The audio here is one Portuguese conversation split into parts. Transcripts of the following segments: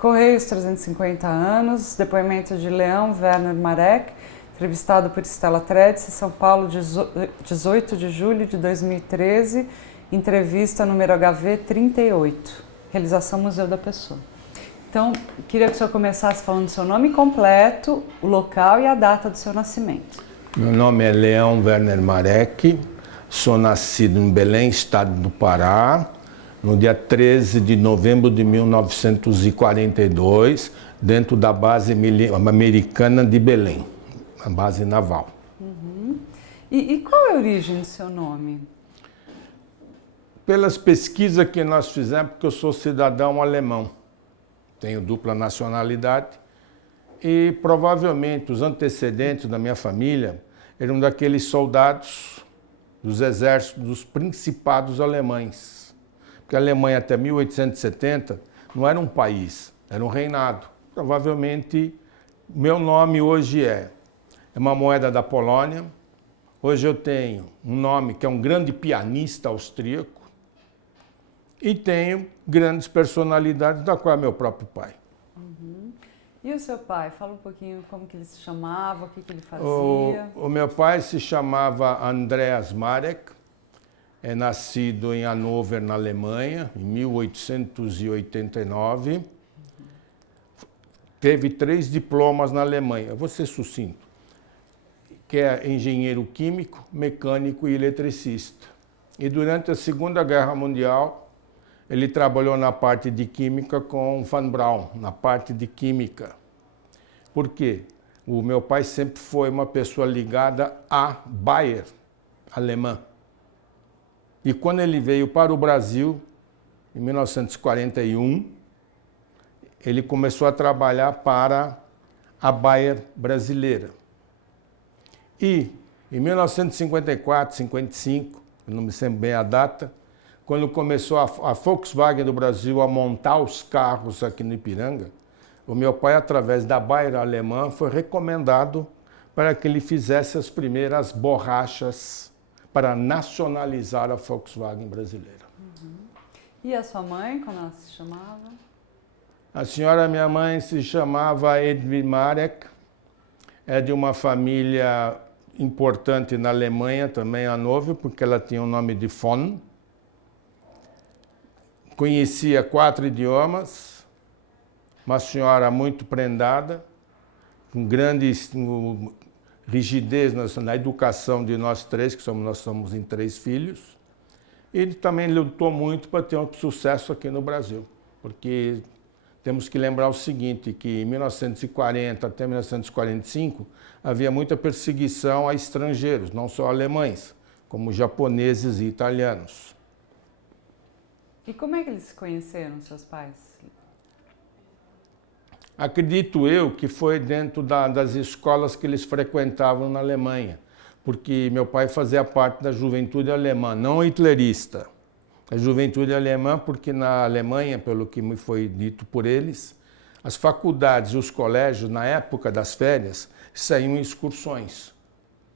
Correios 350 anos, depoimento de Leão Werner Marek, entrevistado por Stella Tredse, São Paulo, 18 de julho de 2013, entrevista número HV 38, realização Museu da Pessoa. Então, queria que o senhor começasse falando do seu nome completo, o local e a data do seu nascimento. Meu nome é Leão Werner Marek, sou nascido em Belém, estado do Pará, no dia 13 de novembro de 1942, dentro da base americana de Belém, a base naval. Uhum. E qual é a origem do seu nome? Pelas pesquisas que nós fizemos, porque eu sou cidadão alemão, tenho dupla nacionalidade, e provavelmente os antecedentes da minha família eram daqueles soldados dos exércitos dos principados alemães. Porque a Alemanha até 1870 não era um país, era um reinado. Provavelmente, meu nome hoje é uma moeda da Polônia. Hoje eu tenho um nome que é um grande pianista austríaco e tenho grandes personalidades, da qual é meu próprio pai. Uhum. E o seu pai? Fala um pouquinho como que ele se chamava, o que ele fazia. O meu pai se chamava Andreas Marek. É nascido em Hannover, na Alemanha, em 1889. Teve 3 diplomas na Alemanha. Vou ser sucinto. Que é engenheiro químico, mecânico e eletricista. E durante a Segunda Guerra Mundial, ele trabalhou na parte de química com Von Braun, na parte de química. Por quê? O meu pai sempre foi uma pessoa ligada à Bayer, alemã. E quando ele veio para o Brasil, em 1941, ele começou a trabalhar para a Bayer brasileira. E em 1954, 55, eu não me lembro bem a data, quando começou a Volkswagen do Brasil a montar os carros aqui no Ipiranga, o meu pai, através da Bayer alemã, foi recomendado para que ele fizesse as primeiras borrachas para nacionalizar a Volkswagen brasileira. Uhum. E a sua mãe, como ela se chamava? A senhora, minha mãe, se chamava Edwin Marek, é de uma família importante na Alemanha, também Hannover, porque ela tinha o nome de von. Conhecia 4 idiomas, uma senhora muito prendada, com grande rigidez na educação de nós 3, nós somos em 3 filhos. Ele também lutou muito para ter um sucesso aqui no Brasil, porque temos que lembrar o seguinte, que em 1940 até 1945 havia muita perseguição a estrangeiros, não só alemães, como japoneses e italianos. E como é que eles se conheceram, seus pais? Acredito eu que foi dentro das escolas que eles frequentavam na Alemanha, porque meu pai fazia parte da juventude alemã, não hitlerista. A juventude alemã, porque na Alemanha, pelo que me foi dito por eles, as faculdades e os colégios, na época das férias, saíam em excursões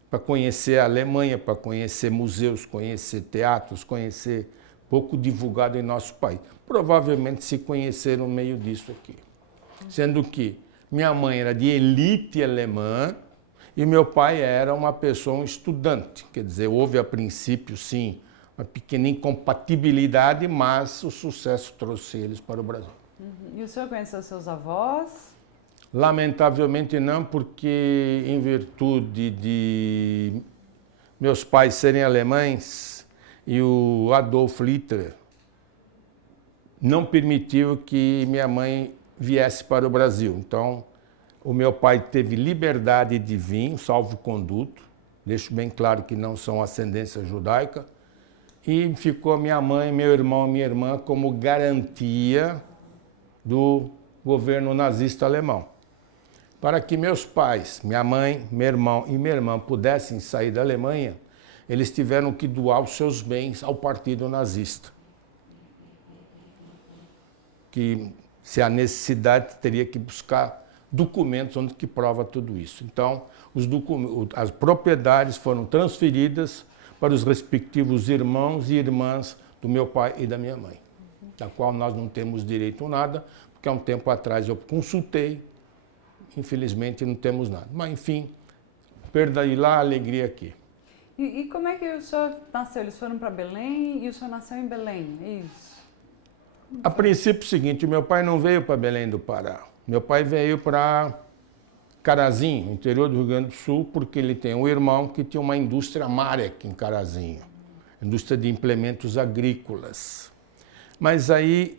para conhecer a Alemanha, para conhecer museus, conhecer teatros, conhecer pouco divulgado em nosso país. Provavelmente se conheceram no meio disso aqui. Sendo que minha mãe era de elite alemã e meu pai era uma pessoa, um estudante. Quer dizer, houve a princípio, sim, uma pequena incompatibilidade, mas o sucesso trouxe eles para o Brasil. Uhum. E o senhor conheceu seus avós? Lamentavelmente não, porque em virtude de meus pais serem alemães e o Adolf Hitler não permitiu que minha mãe viesse para o Brasil. Então, o meu pai teve liberdade de vir, salvo-conduto, deixo bem claro que não são ascendência judaica, e ficou minha mãe, meu irmão e minha irmã como garantia do governo nazista alemão. Para que meus pais, minha mãe, meu irmão e minha irmã pudessem sair da Alemanha, eles tiveram que doar os seus bens ao partido nazista. Que se há necessidade, teria que buscar documentos onde que prova tudo isso. Então, as propriedades foram transferidas para os respectivos irmãos e irmãs do meu pai e da minha mãe, da qual nós não temos direito a nada, que há um tempo atrás eu consultei, infelizmente não temos nada. Mas enfim, perda de lá, alegria aqui. E como é que o senhor nasceu? Eles foram para Belém e o senhor nasceu em Belém, é isso? A princípio é o seguinte, meu pai não veio para Belém do Pará. Meu pai veio para Carazinho, interior do Rio Grande do Sul, porque ele tem um irmão que tinha uma indústria Marek em Carazinho, indústria de implementos agrícolas. Mas aí,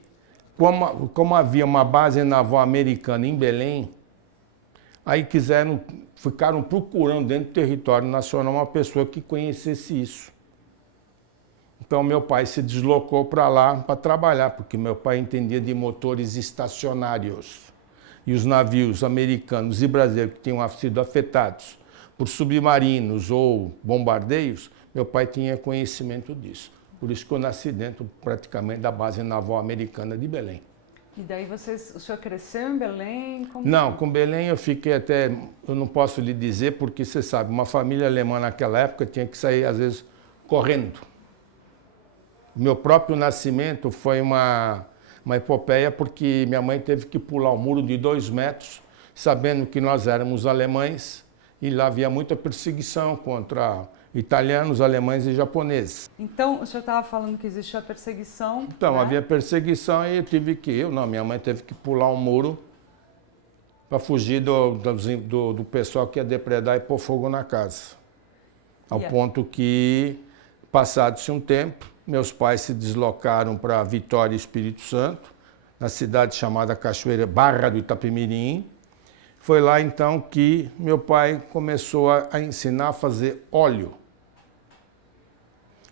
como havia uma base naval americana em Belém, aí ficaram procurando dentro do território nacional uma pessoa que conhecesse isso. Então meu pai se deslocou para lá para trabalhar, porque meu pai entendia de motores estacionários. E os navios americanos e brasileiros que tinham sido afetados por submarinos ou bombardeios, meu pai tinha conhecimento disso. Por isso que eu nasci dentro praticamente da base naval americana de Belém. E daí o senhor cresceu em Belém? Não, com Belém eu fiquei até, eu não posso lhe dizer, porque você sabe, uma família alemã naquela época tinha que sair às vezes correndo. Meu próprio nascimento foi uma epopeia, porque minha mãe teve que pular um muro de 2 metros, sabendo que nós éramos alemães, e lá havia muita perseguição contra italianos, alemães e japoneses. Então, o senhor estava falando que existia perseguição. Então, né? havia perseguição e minha mãe teve que pular um muro para fugir do pessoal que ia depredar e pôr fogo na casa. Ao ponto que, passado-se um tempo, meus pais se deslocaram para Vitória, Espírito Santo, na cidade chamada Cachoeira Barra do Itapemirim. Foi lá então que meu pai começou a ensinar a fazer óleo.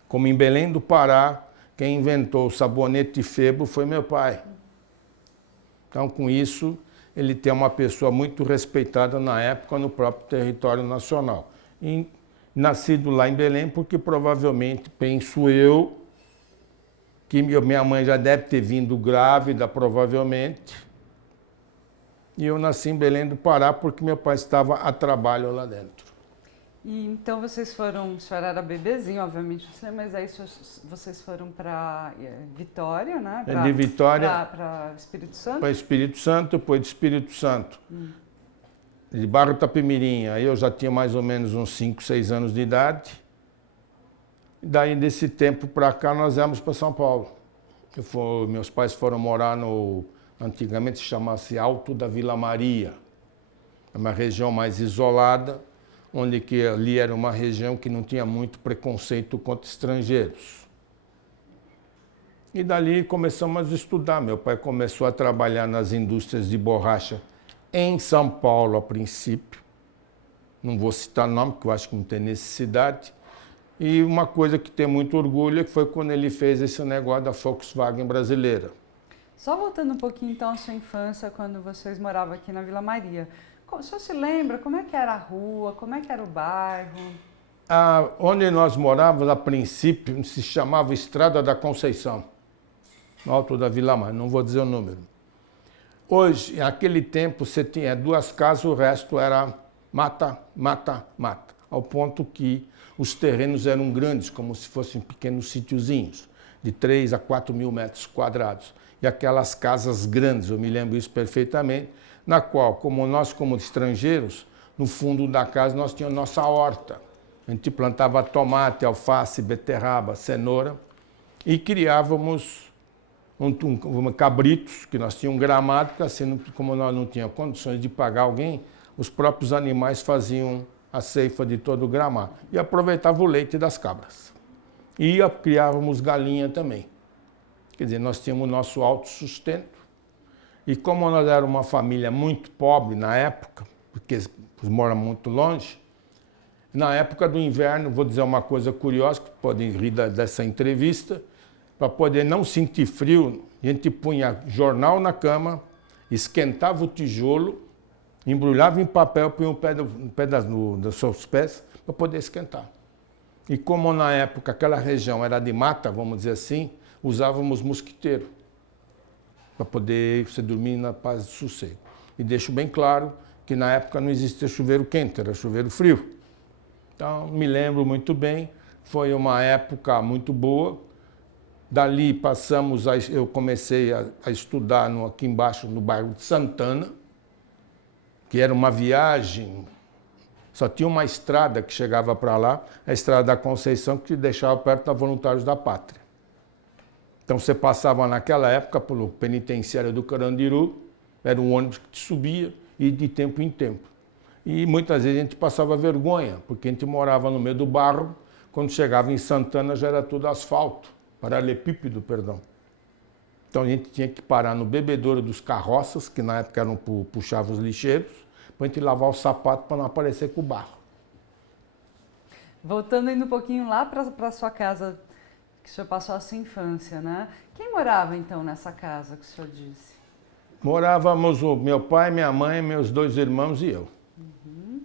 Como em Belém do Pará, quem inventou o sabonete Febo foi meu pai. Então, com isso, ele tem uma pessoa muito respeitada na época no próprio território nacional. E nascido lá em Belém, porque provavelmente, penso eu, que minha mãe já deve ter vindo grávida, provavelmente. E eu nasci em Belém do Pará porque meu pai estava a trabalho lá dentro. E então o senhor era bebezinho, obviamente, mas aí vocês foram para Vitória, né? De Vitória para Espírito Santo? Para Espírito Santo, depois de Espírito Santo. De Barra do Itapemirim, aí eu já tinha mais ou menos uns 5, 6 anos de idade. E daí, desse tempo para cá, nós viemos para São Paulo. Meus pais foram morar antigamente se chamasse Alto da Vila Maria. É uma região mais isolada, onde que ali era uma região que não tinha muito preconceito contra estrangeiros. E dali começamos a estudar. Meu pai começou a trabalhar nas indústrias de borracha em São Paulo, a princípio. Não vou citar nome, porque eu acho que não tem necessidade. E uma coisa que tem muito orgulho é que foi quando ele fez esse negócio da Volkswagen brasileira. Só voltando um pouquinho então à sua infância, quando vocês moravam aqui na Vila Maria. O senhor se lembra como é que era a rua, como é que era o bairro? Onde nós morávamos, a princípio, se chamava Estrada da Conceição, no alto da Vila Maria, não vou dizer o número. Hoje, naquele tempo, você tinha 2 casas, o resto era mata, mata, mata. Ao ponto que os terrenos eram grandes, como se fossem pequenos sítiozinhos, de 3 a 4 mil metros quadrados. E aquelas casas grandes, eu me lembro isso perfeitamente, na qual, como estrangeiros, no fundo da casa nós tínhamos nossa horta. A gente plantava tomate, alface, beterraba, cenoura e criávamos cabritos, que nós tínhamos gramado, porque assim, como nós não tínhamos condições de pagar alguém, os próprios animais faziam a ceifa de todo o gramado e aproveitavam o leite das cabras. E criávamos galinha também. Quer dizer, nós tínhamos o nosso autossustento. E como nós éramos uma família muito pobre na época, porque moramos muito longe, na época do inverno, vou dizer uma coisa curiosa, que podem rir dessa entrevista, para poder não sentir frio, a gente punha jornal na cama, esquentava o tijolo, embrulhava em papel, punha um pé dos seus pés, para poder esquentar. E como na época aquela região era de mata, vamos dizer assim, usávamos mosquiteiro, para poder você dormir na paz e sossego. E deixo bem claro que na época não existia chuveiro quente, era chuveiro frio. Então, me lembro muito bem, foi uma época muito boa. Dali eu comecei a estudar aqui embaixo, no bairro de Santana, que era uma viagem, só tinha uma estrada que chegava para lá, a Estrada da Conceição, que te deixava perto da Voluntários da Pátria. Então você passava naquela época pelo penitenciário do Carandiru, era um ônibus que te subia, e de tempo em tempo. E muitas vezes a gente passava vergonha, porque a gente morava no meio do barro, quando chegava em Santana já era tudo asfalto, paralelepípedo, perdão. Então a gente tinha que parar no bebedouro dos carroças, que na época eram puxavam os lixeiros, para a gente lavar o sapato para não aparecer com o barro. Voltando ainda um pouquinho lá para a sua casa, que o senhor passou a sua infância, né? Quem morava então nessa casa que o senhor disse? Morávamos o meu pai, minha mãe, meus 2 irmãos e eu. Uhum.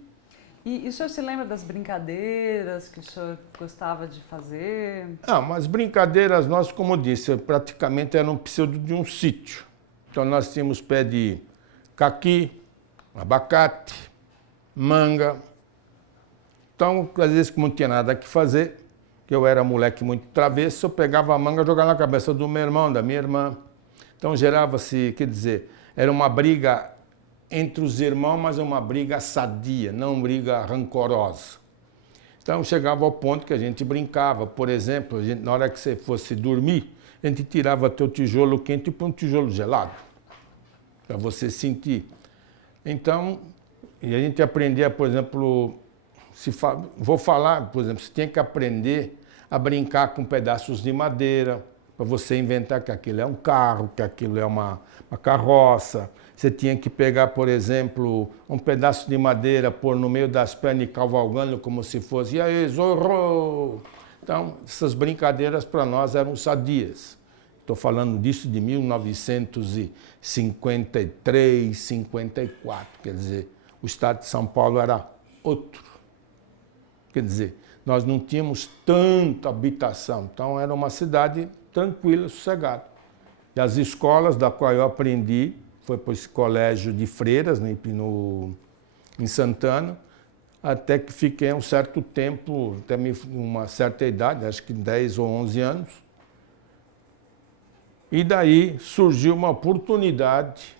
E o senhor se lembra das brincadeiras que o senhor gostava de fazer? Mas brincadeiras nós, como eu disse, praticamente era um pseudo de um sítio. Então nós tínhamos pé de caqui, abacate, manga. Então, às vezes, como não tinha nada que fazer, que eu era moleque muito travesso, eu pegava a manga e jogava na cabeça do meu irmão, da minha irmã. Então gerava-se, quer dizer, era uma briga entre os irmãos, mas uma briga sadia, não uma briga rancorosa. Então chegava ao ponto que a gente brincava, por exemplo, na hora que você fosse dormir, a gente tirava teu tijolo quente para um tijolo gelado, para você sentir. Então, e a gente aprendia, por exemplo, vou falar, por exemplo, você tinha que aprender a brincar com pedaços de madeira, para você inventar que aquilo é um carro, que aquilo é uma carroça. Você tinha que pegar, por exemplo, um pedaço de madeira, pôr no meio das pernas e cavalgando como se fosse, e aí, Zorro! Então, essas brincadeiras para nós eram sadias. Estou falando disso de 1953, 54. Quer dizer, o estado de São Paulo era outro. Quer dizer, nós não tínhamos tanta habitação. Então, era uma cidade tranquila, sossegada. E as escolas da qual eu aprendi, foi para esse colégio de freiras em Santana, até que fiquei um certo tempo, até uma certa idade, acho que 10 ou 11 anos. E daí surgiu uma oportunidade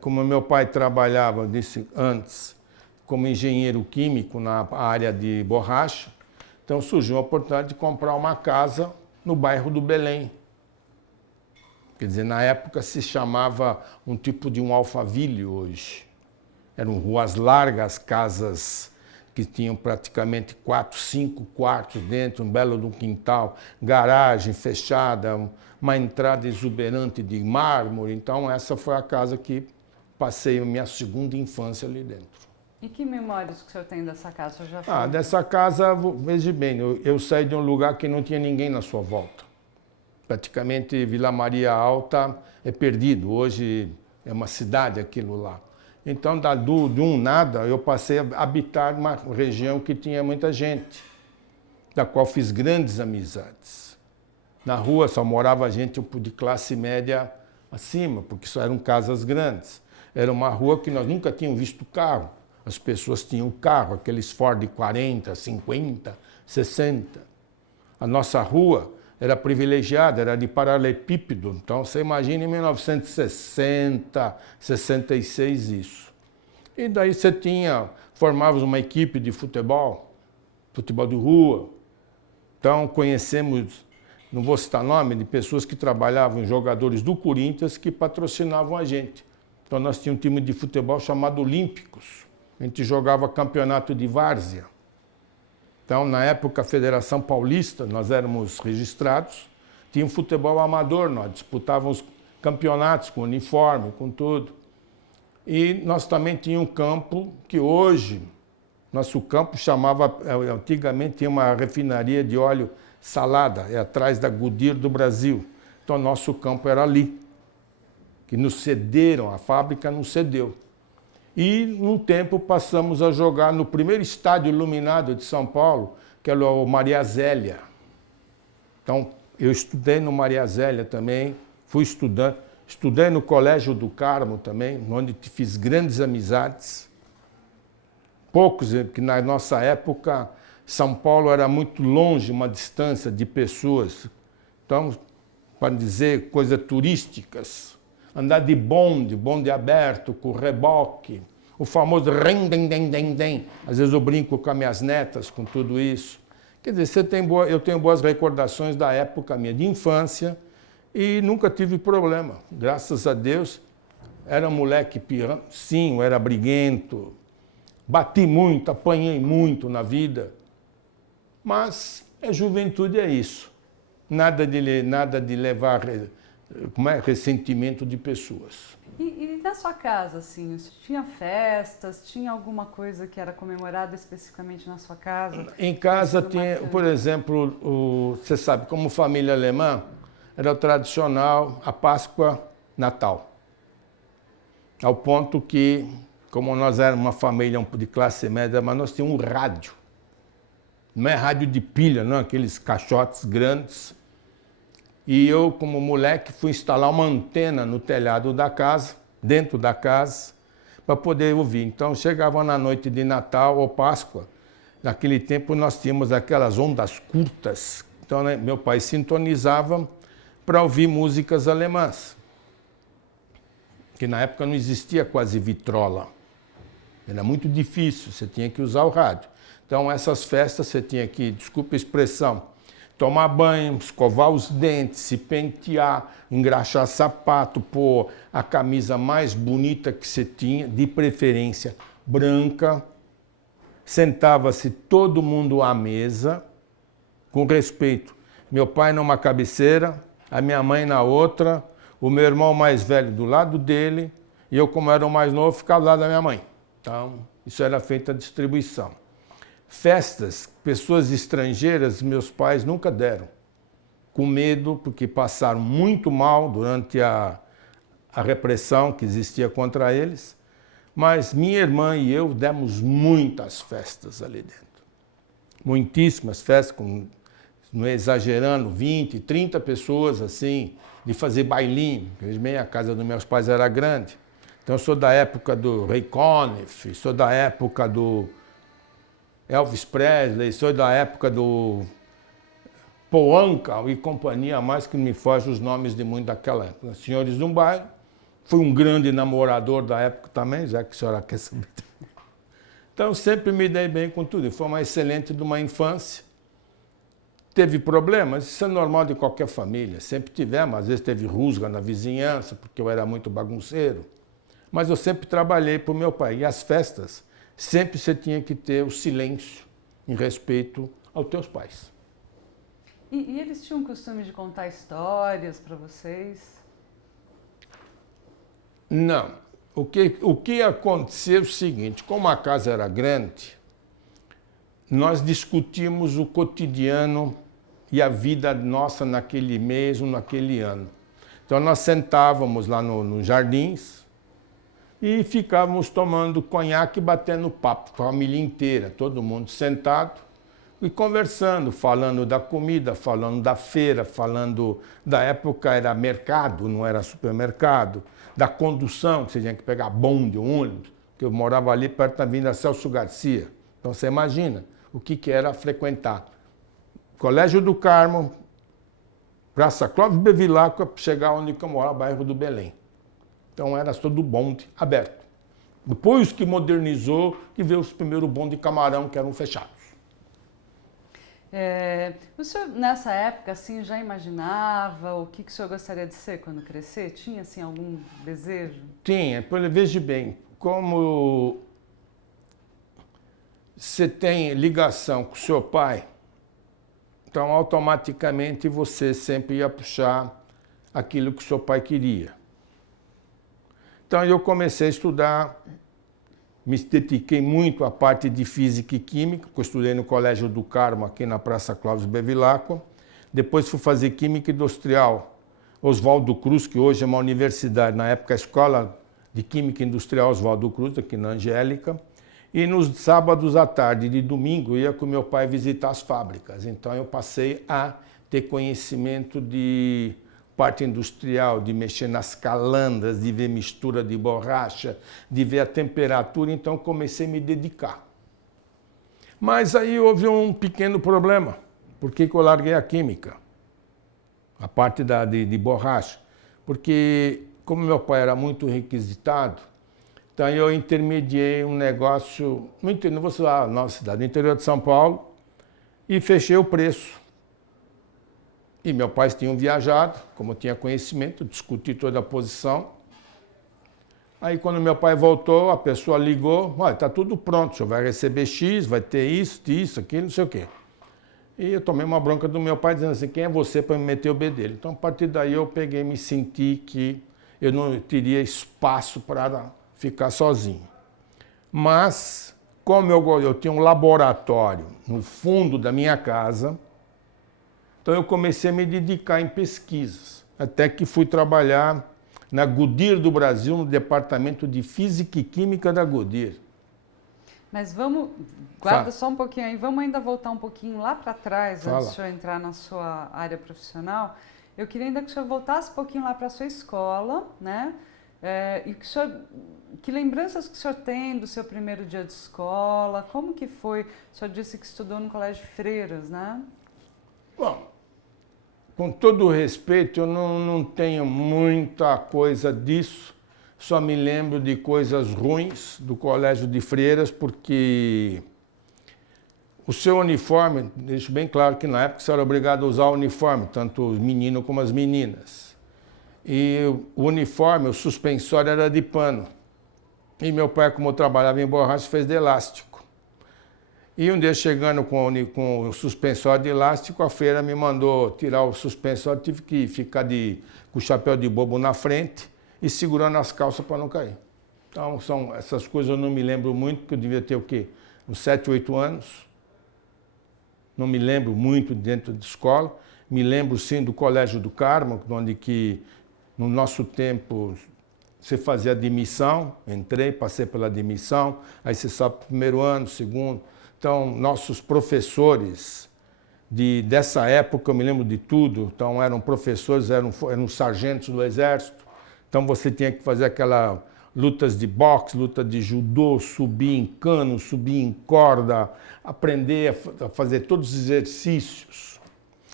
como meu pai trabalhava, disse antes, como engenheiro químico na área de borracha, então surgiu a oportunidade de comprar uma casa no bairro do Belém. Quer dizer, na época se chamava um tipo de um Alphaville hoje. Eram ruas largas, casas que tinham praticamente 4, 5 quartos dentro, um belo de um quintal, garagem fechada, uma entrada exuberante de mármore. Então essa foi a casa que passei a minha segunda infância ali dentro. E que memórias que o senhor tem dessa casa? Já dessa casa, veja bem, eu saí de um lugar que não tinha ninguém na sua volta. Praticamente Vila Maria Alta é perdido, hoje é uma cidade aquilo lá. Então, de um nada, eu passei a habitar uma região que tinha muita gente, da qual fiz grandes amizades. Na rua só morava gente de classe média acima, porque só eram casas grandes. Era uma rua que nós nunca tínhamos visto carro. As pessoas tinham carro, aqueles Ford 40, 50, 60. A nossa rua era privilegiada, era de paralelepípedo. Então, você imagina em 1960, 66 isso. E daí você formávamos uma equipe de futebol de rua. Então, conhecemos, não vou citar nome, de pessoas que trabalhavam, jogadores do Corinthians, que patrocinavam a gente. Então, nós tínhamos um time de futebol chamado Olímpicos. A gente jogava campeonato de várzea. Então, na época, a Federação Paulista, nós éramos registrados, tinha um futebol amador, nós disputávamos campeonatos com uniforme, com tudo. E nós também tínhamos um campo que hoje, nosso campo antigamente tinha uma refinaria de óleo Salada, atrás da Goodyear do Brasil. Então, nosso campo era ali, que nos cederam, a fábrica nos cedeu. E, num tempo, passamos a jogar no primeiro estádio iluminado de São Paulo, que era o Maria Zélia. Então, eu estudei no Maria Zélia também, fui estudante. Estudei no Colégio do Carmo também, onde fiz grandes amizades. Poucos, que na nossa época São Paulo era muito longe, uma distância de pessoas. Então, para dizer coisas turísticas, andar de bonde aberto, com reboque, o famoso rem-dem-dem-dem-dem. Às vezes eu brinco com as minhas netas, com tudo isso. Quer dizer, eu tenho boas recordações da época minha de infância e nunca tive problema. Graças a Deus, era um moleque pirão, sim, eu era briguento, bati muito, apanhei muito na vida. Mas a juventude é isso. Nada de levar ressentimento de pessoas. E na sua casa, assim, tinha festas, tinha alguma coisa que era comemorada especificamente na sua casa? Em casa tinha, por exemplo, você sabe, como família alemã, era o tradicional a Páscoa, Natal. Ao ponto que, como nós éramos uma família de classe média, mas nós tínhamos um rádio. Não é rádio de pilha, não, aqueles caixotes grandes. E eu, como moleque, fui instalar uma antena no telhado da casa, dentro da casa, para poder ouvir. Então, chegava na noite de Natal ou Páscoa, naquele tempo nós tínhamos aquelas ondas curtas. Então, né, meu pai sintonizava para ouvir músicas alemãs. Que na época não existia quase vitrola. Era muito difícil, você tinha que usar o rádio. Então, essas festas você tinha que, desculpa a expressão, tomar banho, escovar os dentes, se pentear, engraxar sapato, pôr a camisa mais bonita que você tinha, de preferência branca. Sentava-se todo mundo à mesa, com respeito. Meu pai numa cabeceira, a minha mãe na outra, o meu irmão mais velho do lado dele, e eu, como era o mais novo, ficava do lado da minha mãe. Então, isso era feita a distribuição. Festas, pessoas estrangeiras, meus pais nunca deram. Com medo, porque passaram muito mal durante a repressão que existia contra eles. Mas minha irmã e eu demos muitas festas ali dentro. Muitíssimas festas, não é exagerando, 20, 30 pessoas assim, de fazer bailinho. Veja bem, a casa dos meus pais era grande. Então eu sou da época do Ray Conniff, sou da época do Elvis Presley, sou da época do Paul Anka e companhia, mais que me foge os nomes de muito daquela época. Senhores de um baile, fui um grande namorador da época também, já que a senhora quer saber. Então sempre me dei bem com tudo, foi uma excelente de uma infância. Teve problemas, isso é normal de qualquer família, sempre tivemos, às vezes teve rusga na vizinhança, porque eu era muito bagunceiro. Mas eu sempre trabalhei para o meu pai, e as festas, sempre você tinha que ter o silêncio em respeito aos teus pais. E eles tinham o costume de contar histórias para vocês? Não. O que aconteceu é o seguinte, como a casa era grande, nós discutimos o cotidiano e a vida nossa naquele mês ou naquele ano. Então nós sentávamos lá nos jardins, e ficávamos tomando conhaque e batendo papo, família inteira, todo mundo sentado e conversando, falando da comida, falando da feira, falando da época era mercado, não era supermercado, da condução, que você tinha que pegar bonde, ônibus, que eu morava ali perto da Avenida Celso Garcia. Então você imagina o que era frequentar. Colégio do Carmo, Praça Clóvis Bevilacqua, para chegar onde eu morava, bairro do Belém. Então era todo bonde aberto. Depois que modernizou, que veio os primeiros bondes de camarão, que eram fechados. O senhor, nessa época, assim, já imaginava o que o senhor gostaria de ser quando crescer? Tinha, assim, algum desejo? Tinha. Veja bem, como você tem ligação com o seu pai, então automaticamente você sempre ia puxar aquilo que o seu pai queria. Então eu comecei a estudar, me dediquei muito à parte de física e química, porque eu estudei no Colégio do Carmo, aqui na Praça Clóvis Bevilacqua. Depois fui fazer química industrial, Oswaldo Cruz, que hoje é uma universidade, na época a Escola de Química Industrial Oswaldo Cruz, aqui na Angélica. E nos sábados à tarde e de domingo eu ia com meu pai visitar as fábricas. Então eu passei a ter conhecimento de parte industrial, de mexer nas calandras, de ver mistura de borracha, de ver a temperatura, então comecei a me dedicar. Mas aí houve um pequeno problema. Por que eu larguei a química? A parte de borracha. Porque, como meu pai era muito requisitado, então eu intermediei um negócio, não vou falar na nossa cidade, no interior de São Paulo, e fechei o preço. E meus pais tinham viajado, como eu tinha conhecimento, discuti toda a posição. Aí quando meu pai voltou, a pessoa ligou, olha, está tudo pronto, o senhor vai receber X, vai ter isso, aquilo, não sei o quê. E eu tomei uma bronca do meu pai dizendo assim, quem é você para me meter o B dele? Então a partir daí eu peguei e me senti que eu não teria espaço para ficar sozinho. Mas, como eu tinha um laboratório no fundo da minha casa, então eu comecei a me dedicar em pesquisas, até que fui trabalhar na Goodyear do Brasil, no departamento de Física e Química da Goodyear. Mas vamos, guarda só um pouquinho aí, vamos ainda voltar um pouquinho lá para trás, antes do senhor entrar na sua área profissional. Eu queria ainda que o senhor voltasse um pouquinho lá para a sua escola, né? E que lembranças que o senhor tem do seu primeiro dia de escola? Como que foi? O senhor disse que estudou no Colégio de Freiras, né? Bom, com todo o respeito, eu não tenho muita coisa disso. Só me lembro de coisas ruins do Colégio de Freiras, porque o seu uniforme, deixo bem claro que na época você era obrigado a usar o uniforme, tanto os meninos como as meninas. E o uniforme, o suspensório era de pano. E meu pai, como eu trabalhava em borracha, fez de elástico. E um dia, chegando com o suspensório de elástico, a feira me mandou tirar o suspensório, tive que ficar com o chapéu de bobo na frente e segurando as calças para não cair. Então, essas coisas eu não me lembro muito, porque eu devia ter o quê? Uns 7, 8 anos. Não me lembro muito dentro de escola. Me lembro, sim, do Colégio do Carmo, onde que, no nosso tempo, você fazia admissão. Entrei, passei pela admissão, aí você sobe para o primeiro ano, segundo. Então, nossos professores dessa época, eu me lembro de tudo. Então, eram professores, eram sargentos do Exército. Então, você tinha que fazer aquelas lutas de boxe, luta de judô, subir em cano, subir em corda, aprender a fazer todos os exercícios,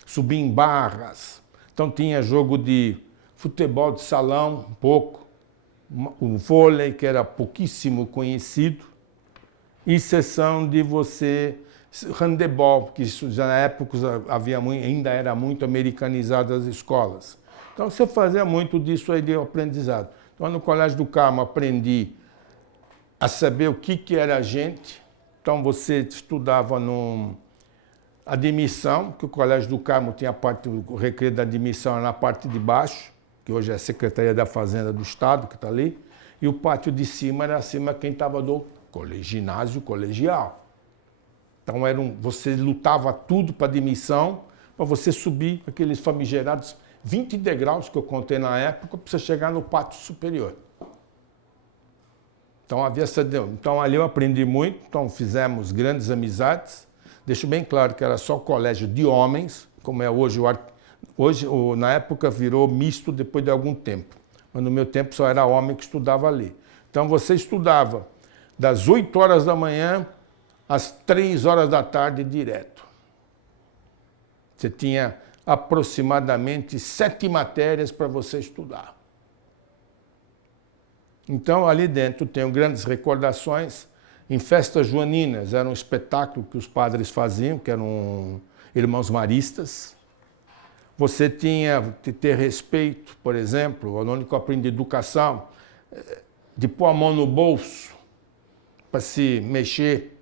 subir em barras. Então, tinha jogo de futebol de salão, um pouco, o vôlei, que era pouquíssimo conhecido, e sessão de handebol, que isso já na época ainda era muito americanizado as escolas. Então você fazia muito disso aí de aprendizado. Então no Colégio do Carmo aprendi a saber o que era a gente. Então você estudava admissão, que o Colégio do Carmo tinha a parte do recreio da admissão na parte de baixo, que hoje é a Secretaria da Fazenda do Estado, que está ali, e o pátio de cima era acima quem estava do ginásio colegial. Então você lutava tudo para admissão, para você subir aqueles famigerados 20 degraus que eu contei na época, para você chegar no pátio superior. Então ali eu aprendi muito, então fizemos grandes amizades. Deixo bem claro que era só colégio de homens, como é hoje. Na época virou misto depois de algum tempo. Mas no meu tempo só era homem que estudava ali. Então você estudava das 8 horas da manhã às 3 horas da tarde direto. Você tinha aproximadamente 7 matérias para você estudar. Então, ali dentro, tenho grandes recordações. Em festas joaninas, era um espetáculo que os padres faziam, que eram irmãos maristas. Você tinha que ter respeito, por exemplo, onde eu aprendi educação, de pôr a mão no bolso para se mexer.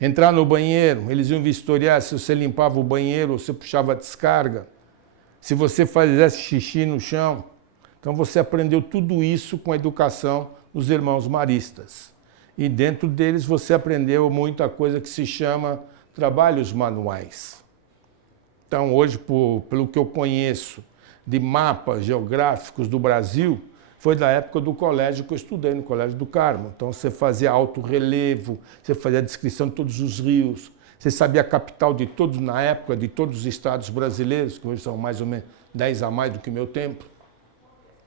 Entrar no banheiro, eles iam vistoriar se você limpava o banheiro ou se puxava a descarga. Se você fizesse xixi no chão. Então você aprendeu tudo isso com a educação dos irmãos maristas. E dentro deles você aprendeu muita coisa que se chama trabalhos manuais. Então hoje, pelo que eu conheço de mapas geográficos do Brasil, foi da época do colégio que eu estudei, no Colégio do Carmo. Então você fazia alto relevo, você fazia a descrição de todos os rios, você sabia a capital de todos, na época, de todos os estados brasileiros, que hoje são mais ou menos 10 a mais do que o meu tempo.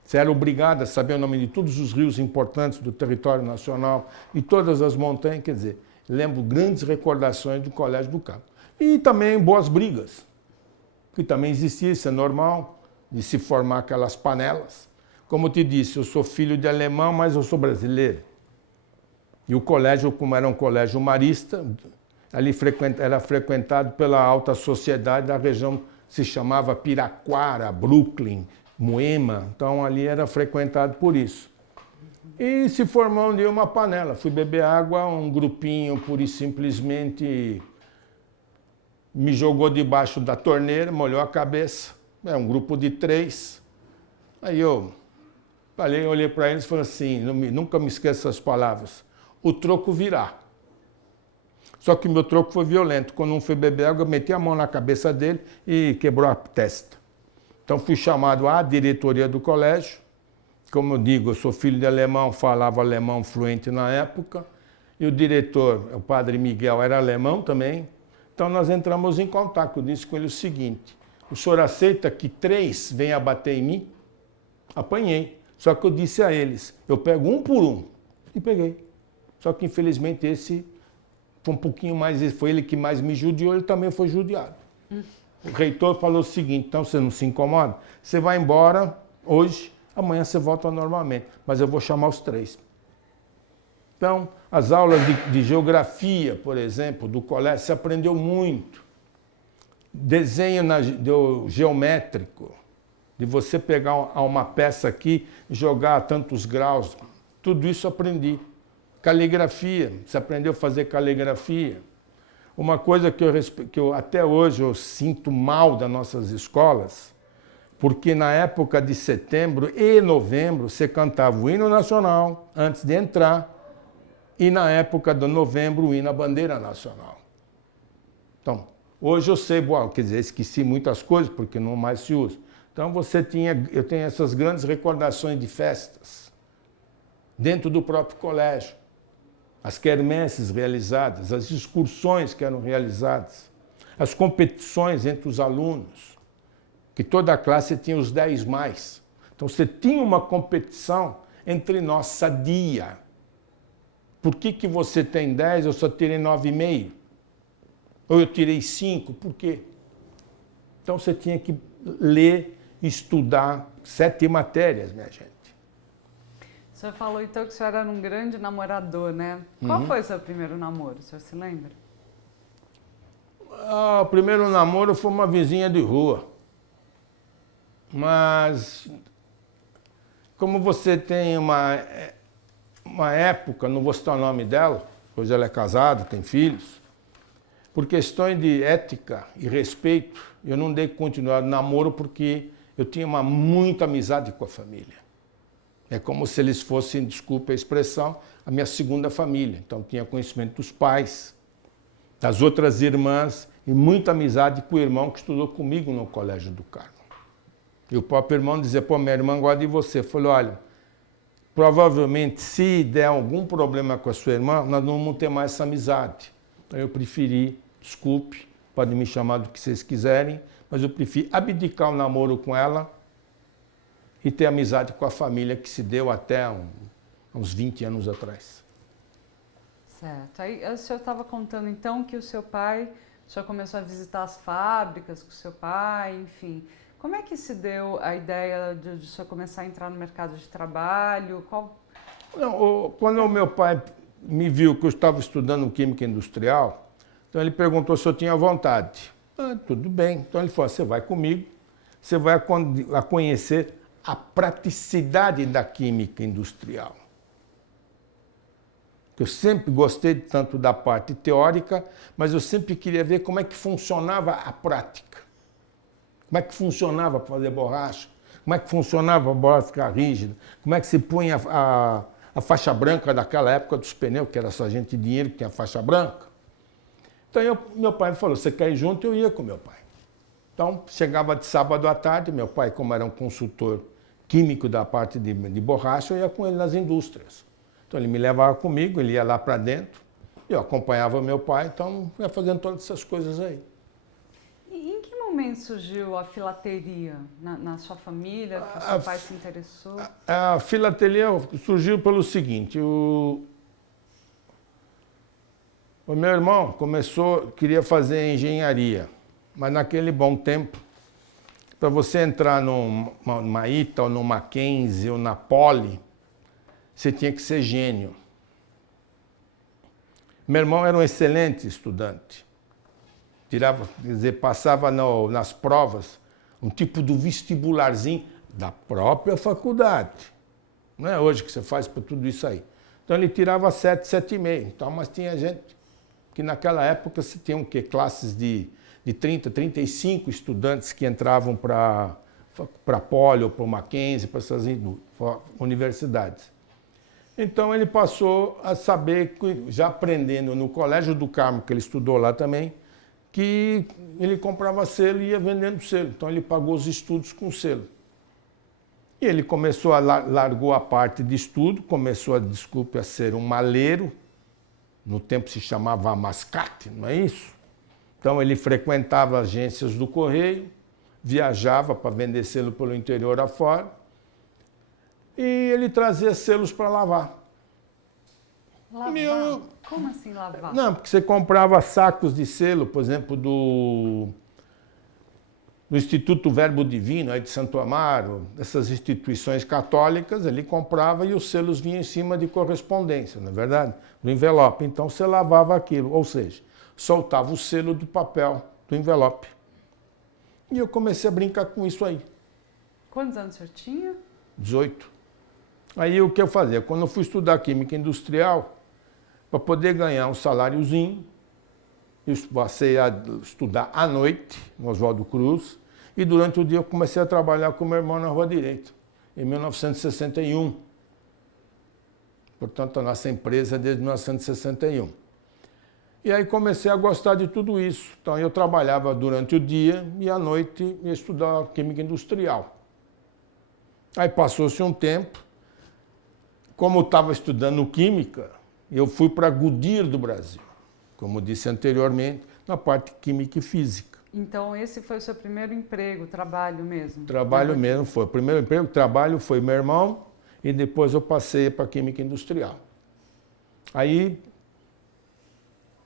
Você era obrigado a saber o nome de todos os rios importantes do território nacional e todas as montanhas. Quer dizer, lembro grandes recordações do Colégio do Carmo. E também boas brigas, que também existia, isso é normal, de se formar aquelas panelas. Como eu te disse, eu sou filho de alemão, mas eu sou brasileiro. E o colégio, como era um colégio marista, ali era frequentado pela alta sociedade da região, se chamava Piraquara, Brooklyn, Moema. Então ali era frequentado por isso. E se formou um dia uma panela. Fui beber água, um grupinho pura e simplesmente me jogou debaixo da torneira, molhou a cabeça. É um grupo de 3. Aí eu falei, olhei para eles e falei assim, nunca me esqueço essas palavras. O troco virá. Só que o meu troco foi violento. Quando um foi beber água, eu meti a mão na cabeça dele e quebrou a testa. Então fui chamado à diretoria do colégio. Como eu digo, eu sou filho de alemão, falava alemão fluente na época. E o diretor, o padre Miguel, era alemão também. Então nós entramos em contato. Eu disse com ele o seguinte, o senhor aceita que 3 venham bater em mim? Apanhei. Só que eu disse a eles, eu pego um por um. E peguei. Só que, infelizmente, esse foi um pouquinho mais... Foi ele que mais me judiou, ele também foi judiado. O reitor falou o seguinte, então você não se incomoda? Você vai embora hoje, amanhã você volta normalmente, mas eu vou chamar os 3. Então, as aulas de geografia, por exemplo, do colégio, se aprendeu muito. Desenho geométrico, de você pegar uma peça aqui e jogar a tantos graus, tudo isso aprendi. Caligrafia, você aprendeu a fazer caligrafia. Uma coisa que eu até hoje eu sinto mal das nossas escolas, porque na época de setembro e novembro você cantava o hino nacional antes de entrar e na época de novembro o hino à bandeira nacional. Então, hoje eu sei, quer dizer, esqueci muitas coisas porque não mais se usa. Então eu tenho essas grandes recordações de festas dentro do próprio colégio. As quermesses realizadas, as excursões que eram realizadas, as competições entre os alunos, que toda a classe tinha os 10 mais. Então você tinha uma competição entre nós, sadia. Por que você tem 10, eu só tirei 9,5? Ou eu tirei 5, por quê? Então você tinha que ler, estudar 7 matérias, minha gente. O senhor falou então que o senhor era um grande namorador, né? Qual foi o seu primeiro namoro, o senhor se lembra? O primeiro namoro foi uma vizinha de rua. Mas, como você tem uma época, não vou citar o nome dela, hoje ela é casada, tem filhos, por questões de ética e respeito, eu não dei continuidade no namoro porque eu tinha muita amizade com a família. É como se eles fossem, desculpe a expressão, a minha segunda família. Então tinha conhecimento dos pais, das outras irmãs e muita amizade com o irmão que estudou comigo no Colégio do Carmo. E o próprio irmão dizia, pô, minha irmã gosta de você. Eu falei, olha, provavelmente se der algum problema com a sua irmã, nós não vamos ter mais essa amizade. Então eu preferi, desculpe, podem me chamar do que vocês quiserem, mas eu preferi abdicar o namoro com ela e ter amizade com a família que se deu até uns 20 anos atrás. Certo. Aí o senhor estava contando então que o senhor começou a visitar as fábricas com o seu pai, enfim. Como é que se deu a ideia de o senhor começar a entrar no mercado de trabalho? Quando o meu pai me viu que eu estava estudando Química Industrial, então ele perguntou se eu tinha vontade. Tudo bem. Então ele falou, você vai comigo, você vai conhecer a praticidade da química industrial. Eu sempre gostei tanto da parte teórica, mas eu sempre queria ver como é que funcionava a prática. Como é que funcionava para fazer borracha, como é que funcionava a borracha ficar rígida, como é que se punha a faixa branca daquela época dos pneus, que era só gente de dinheiro que tinha faixa branca. Então meu pai me falou, você quer ir junto? Eu ia com meu pai. Então, chegava de sábado à tarde, meu pai, como era um consultor químico da parte de borracha, eu ia com ele nas indústrias. Então, ele me levava comigo, ele ia lá para dentro, eu acompanhava meu pai, então, ia fazendo todas essas coisas aí. E em que momento surgiu a filateria na sua família, que o seu pai se interessou? A filatelia surgiu pelo seguinte, O meu irmão queria fazer engenharia, mas naquele bom tempo, para você entrar numa ITA, ou no Mackenzie, ou na Poli, você tinha que ser gênio. Meu irmão era um excelente estudante. Passava nas provas um tipo do vestibularzinho da própria faculdade. Não é hoje que você faz para tudo isso aí. Então ele tirava 7, 7,5. Então, mas tinha gente que naquela época se tinha classes de 30, 35 estudantes que entravam para a Poli ou para o Mackenzie, para essas universidades. Então ele passou a saber, já aprendendo no Colégio do Carmo, que ele estudou lá também, que ele comprava selo e ia vendendo selo. Então ele pagou os estudos com selo. E ele largou a parte de estudo, começou a ser um maleiro. No tempo se chamava mascate, não é isso? Então ele frequentava agências do correio, viajava para vender selo pelo interior afora, e ele trazia selos para lavar. Lavar? Como assim lavar? Não, porque você comprava sacos de selo, por exemplo, do Instituto Verbo Divino, aí de Santo Amaro, dessas instituições católicas, ele comprava e os selos vinham em cima de correspondência, não é verdade? Do envelope. Então você lavava aquilo, ou seja, soltava o selo do papel, do envelope. E eu comecei a brincar com isso aí. Quantos anos o senhor tinha? 18. Aí o que eu fazia? Quando eu fui estudar Química Industrial, para poder ganhar um saláriozinho, eu passei a estudar à noite, no Oswaldo Cruz, e durante o dia eu comecei a trabalhar com meu irmão na Rua Direita, em 1961. Portanto, a nossa empresa é desde 1961. E aí comecei a gostar de tudo isso. Então eu trabalhava durante o dia e à noite ia estudar Química Industrial. Aí passou-se um tempo, como eu estava estudando Química, eu fui para a Goodyear do Brasil, como disse anteriormente, na parte Química e Física. Então esse foi o seu primeiro emprego, trabalho mesmo? Trabalho mesmo foi. O primeiro emprego, trabalho foi meu irmão e depois eu passei para a Química Industrial. Aí,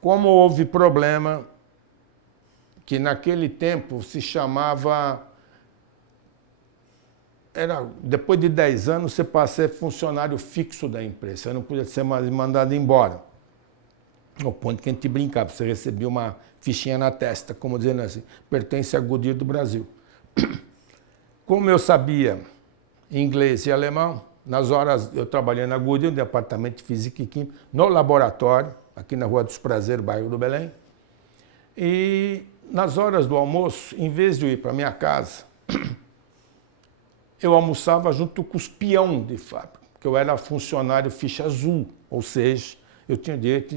como houve problema, que naquele tempo se chamava... depois de 10 anos, você passa a ser funcionário fixo da empresa. Você não podia ser mais mandado embora. Ao ponto que a gente brincava, você recebia uma fichinha na testa, como dizendo assim, pertence à Goodyear do Brasil. Como eu sabia inglês e alemão, nas horas eu trabalhei na Goodyear, no departamento de Física e Química, no laboratório, aqui na Rua dos Prazeres, bairro do Belém. E nas horas do almoço, em vez de eu ir para minha casa, eu almoçava junto com os peão de fábrica, porque eu era funcionário ficha azul, ou seja, eu tinha direito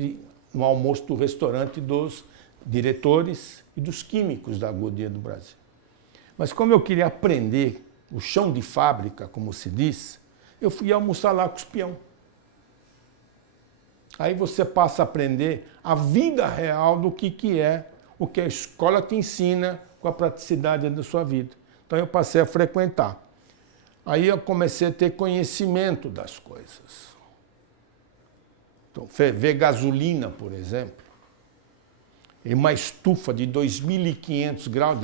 no almoço do restaurante dos diretores e dos químicos da Goodyear do Brasil. Mas como eu queria aprender o chão de fábrica, como se diz, eu fui almoçar lá com os peão. Aí você passa a aprender a vida real do que é o que a escola te ensina com a praticidade da sua vida. Então eu passei a frequentar. Aí eu comecei a ter conhecimento das coisas. Então, ver gasolina, por exemplo, em uma estufa de 2.500 graus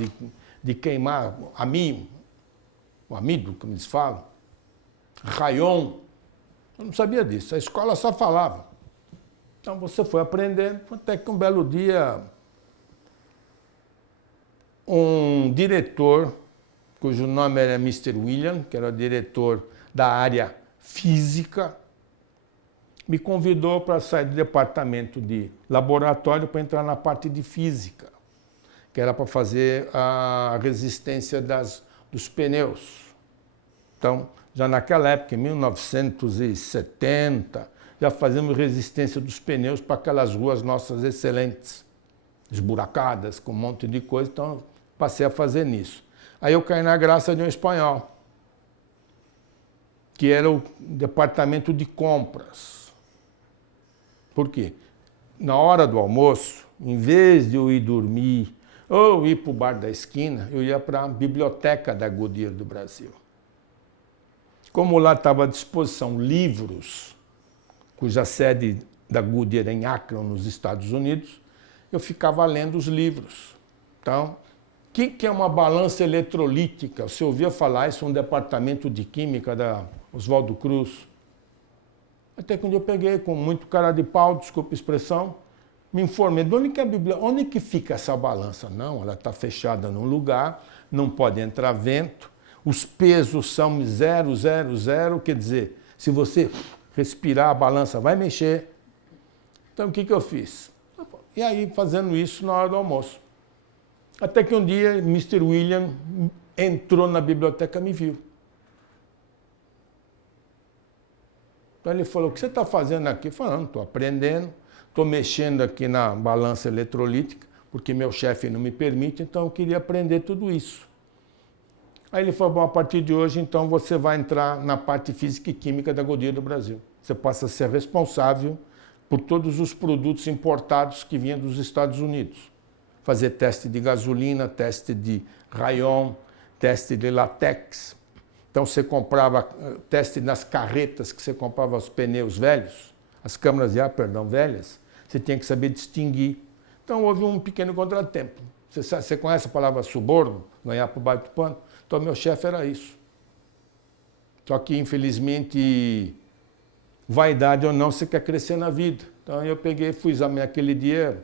de queimar o amido, como eles falam, rayon. Eu não sabia disso, a escola só falava. Então você foi aprendendo, até que um belo dia, um diretor, cujo nome era Mr. William, que era o diretor da área física, me convidou para sair do departamento de laboratório para entrar na parte de física, que era para fazer a resistência dos pneus. Então, já naquela época, em 1970, já fazíamos resistência dos pneus para aquelas ruas nossas excelentes, esburacadas, com um monte de coisa, então passei a fazer nisso. Aí eu caí na graça de um espanhol, que era o departamento de compras. Por quê? Na hora do almoço, em vez de eu ir dormir ou ir para o bar da esquina, eu ia para a biblioteca da Goodyear do Brasil. Como lá estava à disposição livros, cuja sede da Goodyear em Akron, nos Estados Unidos, eu ficava lendo os livros. Então, o que é uma balança eletrolítica? Você ouvia falar isso, um departamento de química da Oswaldo Cruz. Até que um dia eu peguei, com muito cara de pau, desculpa a expressão, me informei, de onde que é a Bíblia? Onde que fica essa balança? Não, ela está fechada num lugar, não pode entrar vento, os pesos são 0, 0, 0, quer dizer, se você respirar, a balança vai mexer. Então, o que eu fiz? E aí, fazendo isso na hora do almoço. Até que um dia, Mr. William entrou na biblioteca e me viu. Então, ele falou, o que você está fazendo aqui? Eu falei, não, estou aprendendo, estou mexendo aqui na balança eletrolítica, porque meu chefe não me permite, então eu queria aprender tudo isso. Aí ele falou, bom, a partir de hoje, então, você vai entrar na parte física e química da Goodyear do Brasil. Você passa a ser responsável por todos os produtos importados que vinham dos Estados Unidos. Fazer teste de gasolina, teste de rayon, teste de latex. Então, você comprava teste nas carretas, que você comprava os pneus velhos, as câmaras de ar, perdão, velhas, você tinha que saber distinguir. Então, houve um pequeno contratempo. Você conhece a palavra suborno? Ganhar por baixo do pano? Então, meu chefe era isso. Só que, infelizmente, vaidade ou não, você quer crescer na vida. Então, eu peguei, fui examinar aquele dia,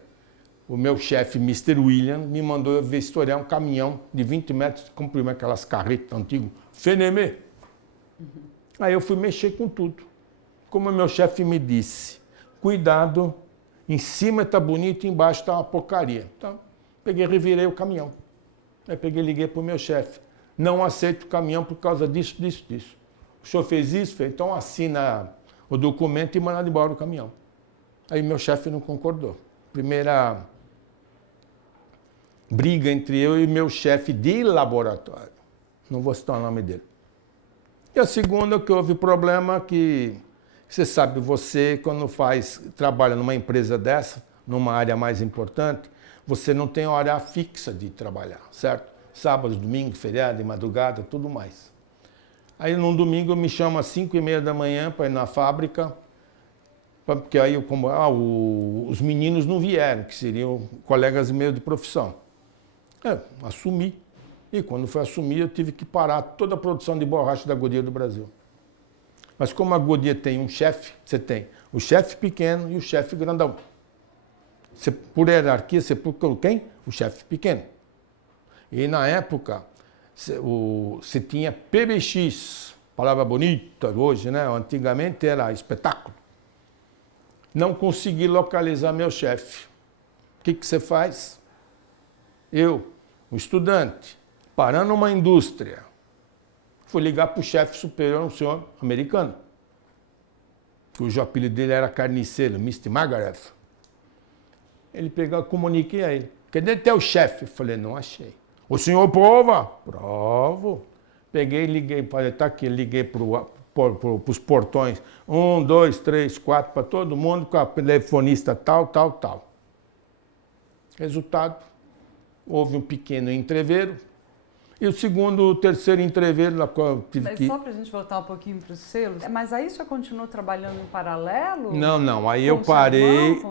o meu chefe, Mr. William, me mandou eu vistoriar um caminhão de 20 metros de comprimento, aquelas carretas antigas, Fenemê. Aí eu fui mexer com tudo. Como o meu chefe me disse, cuidado, em cima está bonito, embaixo está uma porcaria. Então, peguei e revirei o caminhão. Aí peguei e liguei para o meu chefe. Não aceito o caminhão por causa disso, disso, disso. O senhor fez isso? Fez. Então assina o documento e manda embora o caminhão. Aí meu chefe não concordou. Primeira briga entre eu e meu chefe de laboratório. Não vou citar o nome dele. E a segunda, que houve problema, que você sabe, você quando trabalha numa empresa dessa, numa área mais importante, você não tem hora fixa de trabalhar, certo? Sábado, domingo, feriado, madrugada, tudo mais. Aí num domingo me chama às 5h30 da manhã para ir na fábrica, porque aí os meninos não vieram, que seriam colegas meus de profissão. Assumi. E quando foi assumir, eu tive que parar toda a produção de borracha da Goodyear do Brasil. Mas como a Goodyear tem um chefe, você tem o chefe pequeno e o chefe grandão. Por hierarquia, você procura quem? O chefe pequeno. E na época, você tinha PBX, palavra bonita hoje, né? Antigamente era espetáculo. Não consegui localizar meu chefe. O que você faz? Eu, um estudante, parando uma indústria, fui ligar para o chefe superior, um senhor americano, cujo apelido dele era carniceiro, Mr. Margaret. Ele pegou, comuniquei a ele. Cadê teu chefe? Eu falei, não achei. O senhor prova? Provo. Peguei e liguei, tá aqui, liguei para os portões, 1, 2, 3, 4, para todo mundo, com a telefonista tal, tal, tal. Resultado, houve um pequeno entreveiro, e o terceiro entreveiro, na qual eu tive que... Só para a gente voltar um pouquinho para os selos, mas aí você continuou trabalhando em paralelo? Não, aí eu parei,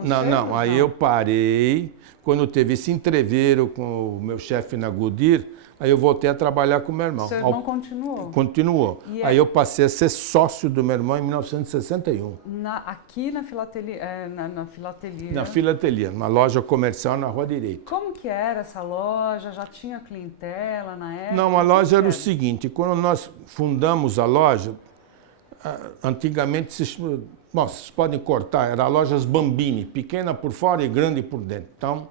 aí eu parei, quando teve esse entreveiro com o meu chefe na Goodyear, aí eu voltei a trabalhar com o meu irmão. Você não continuou? Continuou. Aí eu passei a ser sócio do meu irmão em 1961. Aqui na filatelia? Na filatelia. Na filatelia, uma loja comercial na Rua Direita. Como que era essa loja? Já tinha clientela na época? Não, a loja era o seguinte, quando nós fundamos a loja, antigamente, vocês podem cortar, era lojas Bambini, pequena por fora e grande por dentro. Então,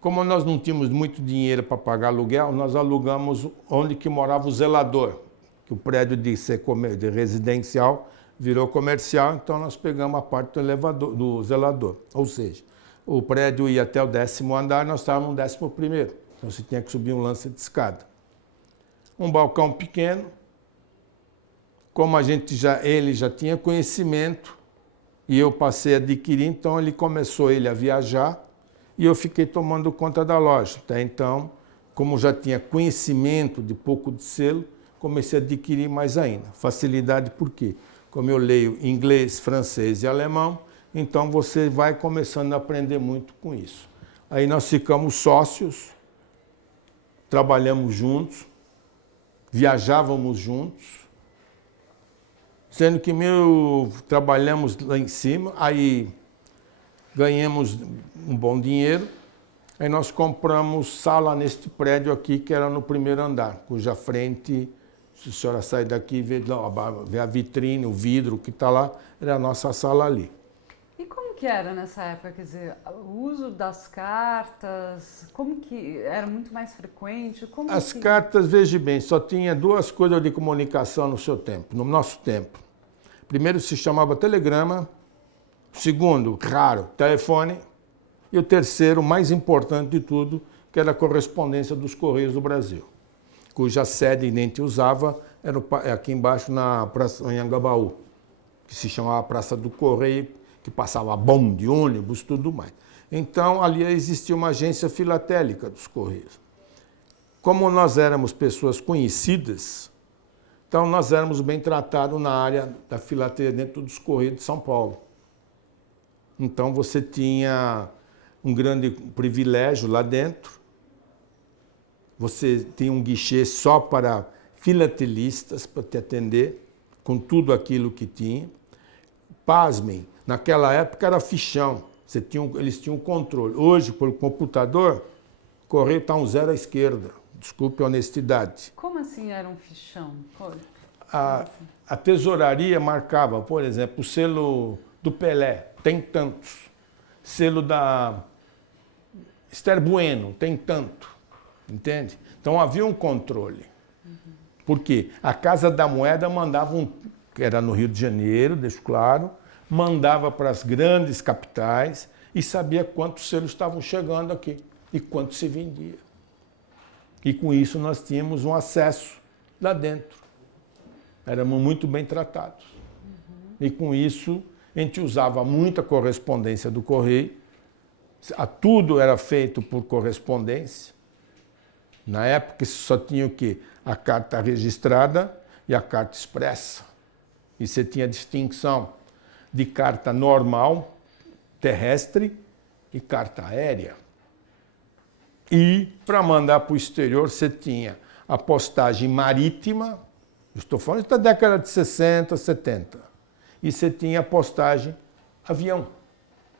como nós não tínhamos muito dinheiro para pagar aluguel, nós alugamos onde que morava o zelador, que o prédio de residencial virou comercial, então nós pegamos a parte do zelador. Ou seja, o prédio ia até o 10º andar, nós estávamos no 11º. Então você tinha que subir um lance de escada. Um balcão pequeno, como ele já tinha conhecimento e eu passei a adquirir, então ele começou a viajar, e eu fiquei tomando conta da loja. Até então, como já tinha conhecimento de pouco de selo, comecei a adquirir mais ainda. Facilidade por quê? Como eu leio inglês, francês e alemão, Então você vai começando a aprender muito com isso. Aí nós ficamos sócios, trabalhamos juntos, viajávamos juntos, sendo que trabalhamos lá em cima, aí ganhamos um bom dinheiro, aí nós compramos sala neste prédio aqui, que era no primeiro andar, cuja frente, se a senhora sair daqui e vê a vitrine, o vidro que está lá, era a nossa sala ali. E como que era nessa época? Quer dizer, o uso das cartas, como que era muito mais frequente? As cartas, veja bem, só tinha duas coisas de comunicação no seu tempo, no nosso tempo. Primeiro se chamava telegrama, o segundo, raro, telefone, e o terceiro, o mais importante de tudo, que era a correspondência dos Correios do Brasil, cuja sede nem te usava era aqui embaixo na Praça Anhangabaú, que se chamava Praça do Correio, que passava bonde, ônibus, tudo mais. Então, ali existia uma agência filatélica dos Correios. Como nós éramos pessoas conhecidas, então nós éramos bem tratados na área da filateria dentro dos Correios de São Paulo. Então você tinha um grande privilégio lá dentro. Você tinha um guichê só para filatelistas, para te atender, com tudo aquilo que tinha. Pasmem, naquela época era fichão, eles tinham controle. Hoje, pelo computador, o correio está um zero à esquerda. Desculpe a honestidade. Como assim era um fichão? A tesouraria marcava, por exemplo, o selo do Pelé, tem tantos. Selo da Esther Bueno, tem tanto. Entende? Então havia um controle. Por quê? A Casa da Moeda mandava que era no Rio de Janeiro, deixo claro, mandava para as grandes capitais e sabia quantos selos estavam chegando aqui e quanto se vendia. E com isso nós tínhamos um acesso lá dentro. Éramos muito bem tratados. E com isso a gente usava muita correspondência do correio. Tudo era feito por correspondência. Na época só tinha o quê? A carta registrada e a carta expressa. E você tinha distinção de carta normal, terrestre e carta aérea. E para mandar para o exterior você tinha a postagem marítima, estou falando da década de 60, 70, e você tinha a postagem avião.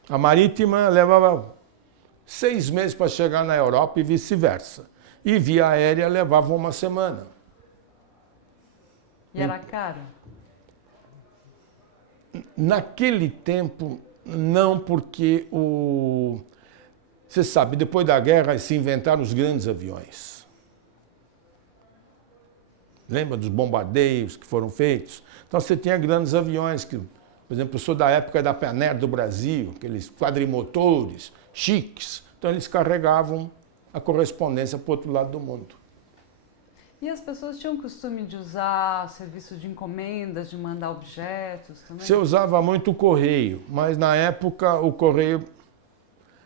A marítima levava 6 meses para chegar na Europa e vice-versa. E via aérea levava 1 semana. E era caro? Naquele tempo, não, porque você sabe, depois da guerra se inventaram os grandes aviões. Lembra dos bombardeios que foram feitos? Então você tinha grandes aviões, que, por exemplo, eu sou da época da Pioneer do Brasil, aqueles quadrimotores chiques. Então eles carregavam a correspondência para o outro lado do mundo. E as pessoas tinham o costume de usar serviço de encomendas, de mandar objetos também? Você usava muito o correio, mas na época o correio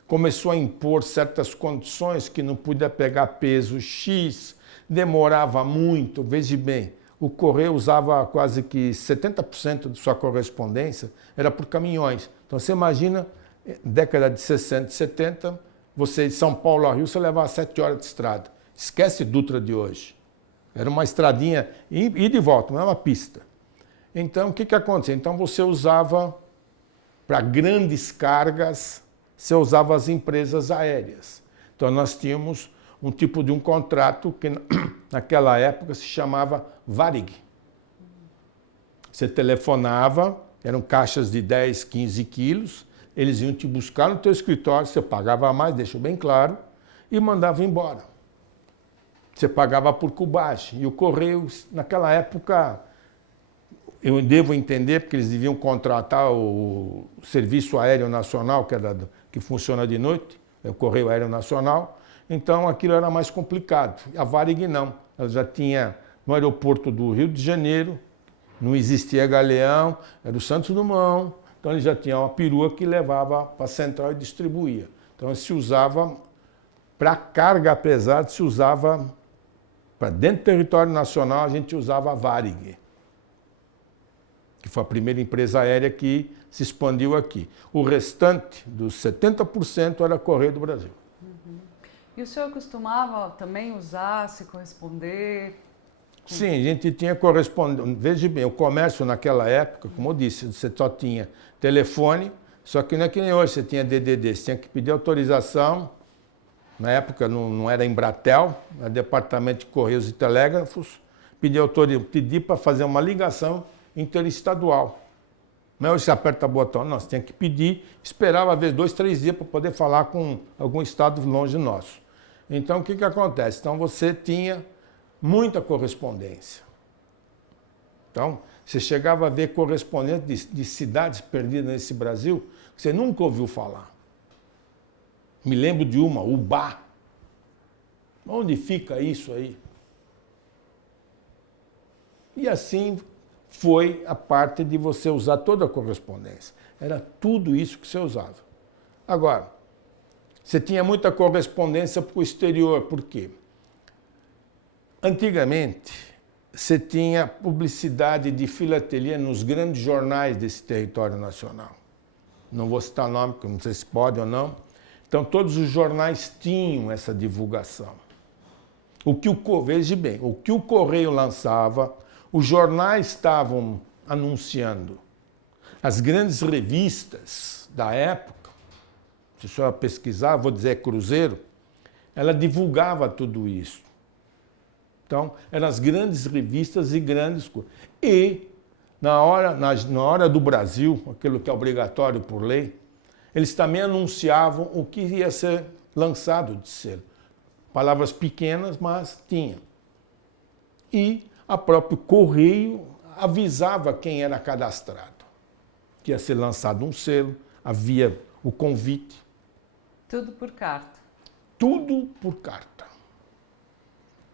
começou a impor certas condições que não podia pegar peso X, demorava muito. Veja bem, o correio usava quase que 70% de sua correspondência era por caminhões. Então você imagina, década de 60 e 70, você de São Paulo a Rio, você levava 7 horas de estrada. Esquece Dutra de hoje. Era uma estradinha, ida e de volta, não era uma pista. Então, o que acontecia? Então, você usava, para grandes cargas, você usava as empresas aéreas. Então, nós tínhamos um tipo de um contrato que, naquela época, se chamava Varig. Você telefonava, eram caixas de 10, 15 quilos, eles iam te buscar no teu escritório, você pagava mais, deixo bem claro, e mandava embora. Você pagava por cubagem. E o correio, naquela época, eu devo entender, porque eles deviam contratar o Serviço Aéreo Nacional, que funciona de noite, é o Correio Aéreo Nacional, então aquilo era mais complicado. A Varig não. Ela já tinha no aeroporto do Rio de Janeiro, não existia Galeão, era o Santos Dumont, então ele já tinha uma perua que levava para a central e distribuía. Então se usava, para carga pesada, se usava, para dentro do território nacional, a gente usava a Varig, que foi a primeira empresa aérea que se expandiu aqui. O restante, dos 70%, era Correio do Brasil. E o senhor costumava também usar, se corresponder? Sim, a gente tinha correspondência. Veja bem, o comércio naquela época, como eu disse, você só tinha telefone, só que não é que nem hoje, você tinha DDD, você tinha que pedir autorização. Na época não era Embratel, era Departamento de Correios e Telégrafos, pedir para fazer uma ligação interestadual. Não é hoje você aperta o botão, não, você tinha que pedir, esperava às vezes 2, 3 dias para poder falar com algum estado longe nosso. Então o que acontece? Então você tinha muita correspondência. Então você chegava a ver correspondentes de cidades perdidas nesse Brasil que você nunca ouviu falar. Me lembro de uma, Ubá. Onde fica isso aí? E assim foi a parte de você usar toda a correspondência. Era tudo isso que você usava. Agora, você tinha muita correspondência para o exterior. Por quê? Antigamente, você tinha publicidade de filatelia nos grandes jornais desse território nacional. Não vou citar nome, porque não sei se pode ou não. Então, todos os jornais tinham essa divulgação. Veja bem, o que o Correio lançava, os jornais estavam anunciando. As grandes revistas da época, se a senhora pesquisar, vou dizer Cruzeiro, ela divulgava tudo isso. Então, eram as grandes revistas e grandes coisas. E, na hora do Brasil, aquilo que é obrigatório por lei, eles também anunciavam o que ia ser lançado de selo. Palavras pequenas, mas tinha. E a próprio Correio avisava quem era cadastrado. Que ia ser lançado um selo, havia o convite. Tudo por carta. Tudo por carta.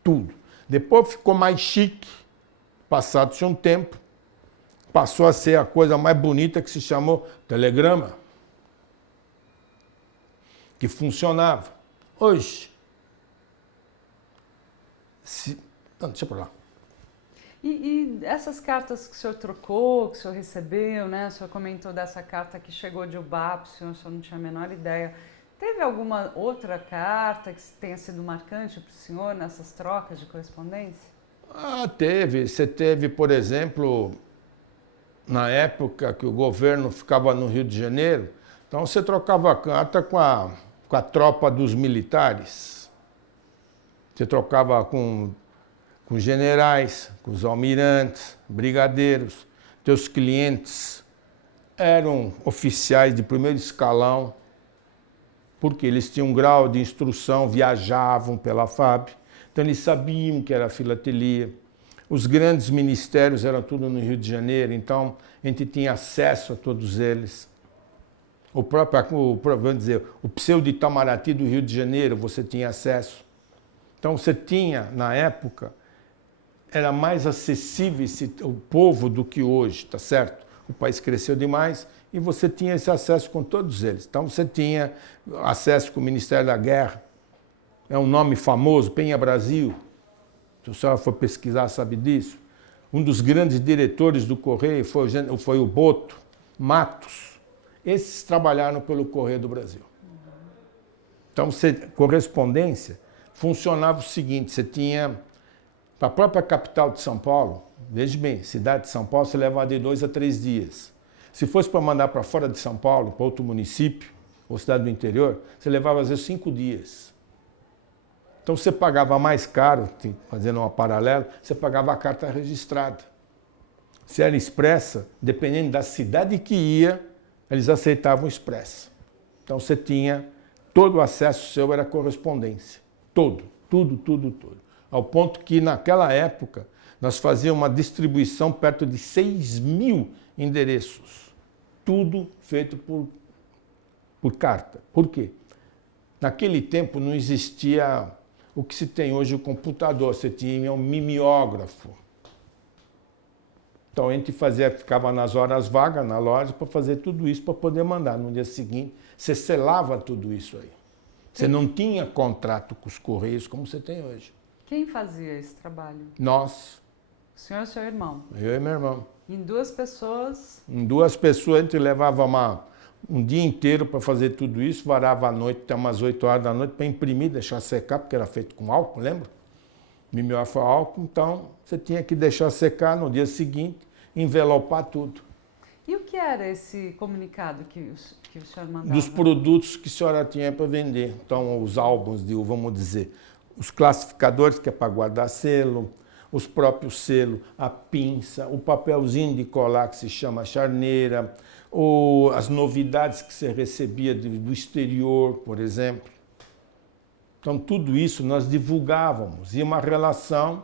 Tudo. Depois ficou mais chique, passado-se um tempo, passou a ser a coisa mais bonita que se chamou telegrama, que funcionava. Hoje, deixa pra lá. E essas cartas que o senhor trocou, que o senhor recebeu, né? O senhor comentou dessa carta que chegou de Ubá, o senhor não tinha a menor ideia. Teve alguma outra carta que tenha sido marcante para o senhor nessas trocas de correspondência? Teve. Você teve, por exemplo, na época que o governo ficava no Rio de Janeiro, então você trocava a carta com a tropa dos militares. Você trocava com generais, com os almirantes, brigadeiros. Teus clientes eram oficiais de primeiro escalão, porque eles tinham um grau de instrução, viajavam pela FAB, então eles sabiam que era filatelia. Os grandes ministérios eram tudo no Rio de Janeiro, então a gente tinha acesso a todos eles. Vamos dizer, o pseudo Itamaraty do Rio de Janeiro, você tinha acesso. Então você tinha, na época, era mais acessível o povo do que hoje, tá certo? O país cresceu demais e você tinha esse acesso com todos eles. Então você tinha acesso com o Ministério da Guerra, é um nome famoso, Penha Brasil. Se a senhora for pesquisar, sabe disso. Um dos grandes diretores do Correio foi o Boto Matos. Esses trabalharam pelo Correio do Brasil. Então, correspondência funcionava o seguinte, você tinha, para a própria capital de São Paulo, veja bem, cidade de São Paulo, você levava de 2 a 3 dias. Se fosse para mandar para fora de São Paulo, para outro município, ou cidade do interior, você levava às vezes 5 dias. Então você pagava mais caro, fazendo uma paralela, você pagava a carta registrada. Se era expressa, dependendo da cidade que ia, eles aceitavam expressa. Então você tinha, todo o acesso seu era correspondência. Tudo. Ao ponto que naquela época nós fazíamos uma distribuição perto de 6.000 endereços. Tudo feito por carta. Por quê? Naquele tempo não existia o que se tem hoje o computador, você tinha um mimeógrafo. Então a gente ficava nas horas vagas na loja para fazer tudo isso para poder mandar. No dia seguinte, você selava tudo isso aí. Você não tinha contrato com os Correios como você tem hoje. Quem fazia esse trabalho? Nós. O senhor e seu irmão? Eu e meu irmão. Em 2 pessoas? Em 2 pessoas, a gente levava um dia inteiro para fazer tudo isso, varava à noite, até umas 8 horas da noite, para imprimir, deixar secar, porque era feito com álcool, lembra? Mimeógrafo álcool, então você tinha que deixar secar no dia seguinte, envelopar tudo. E o que era esse comunicado que o senhor mandava? Dos produtos que a senhora tinha para vender. Então, os álbuns, vamos dizer, os classificadores, que é para guardar selo, os próprios selos, a pinça, o papelzinho de colar, que se chama charneira, ou as novidades que você recebia do exterior, por exemplo. Então, tudo isso nós divulgávamos. E uma relação,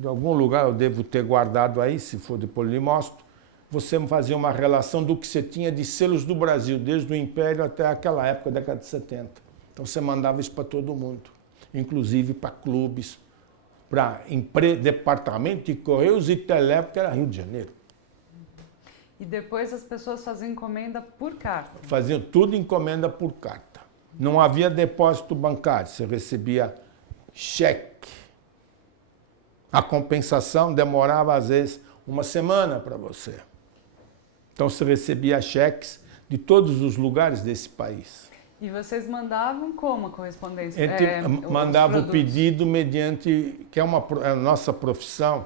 de algum lugar eu devo ter guardado aí, se for depois eu lhe mostro, você fazia uma relação do que você tinha de selos do Brasil, desde o Império até aquela época, década de 70. Então você mandava isso para todo mundo, inclusive para clubes, para departamento de Correios e Telégrafo, que era Rio de Janeiro. E depois as pessoas faziam encomenda por carta? Faziam tudo encomenda por carta. Não havia depósito bancário, você recebia cheque. A compensação demorava, às vezes, uma semana para você. Então você recebia cheques de todos os lugares desse país. E vocês mandavam como a correspondência? Mandava o pedido mediante, que é a nossa profissão,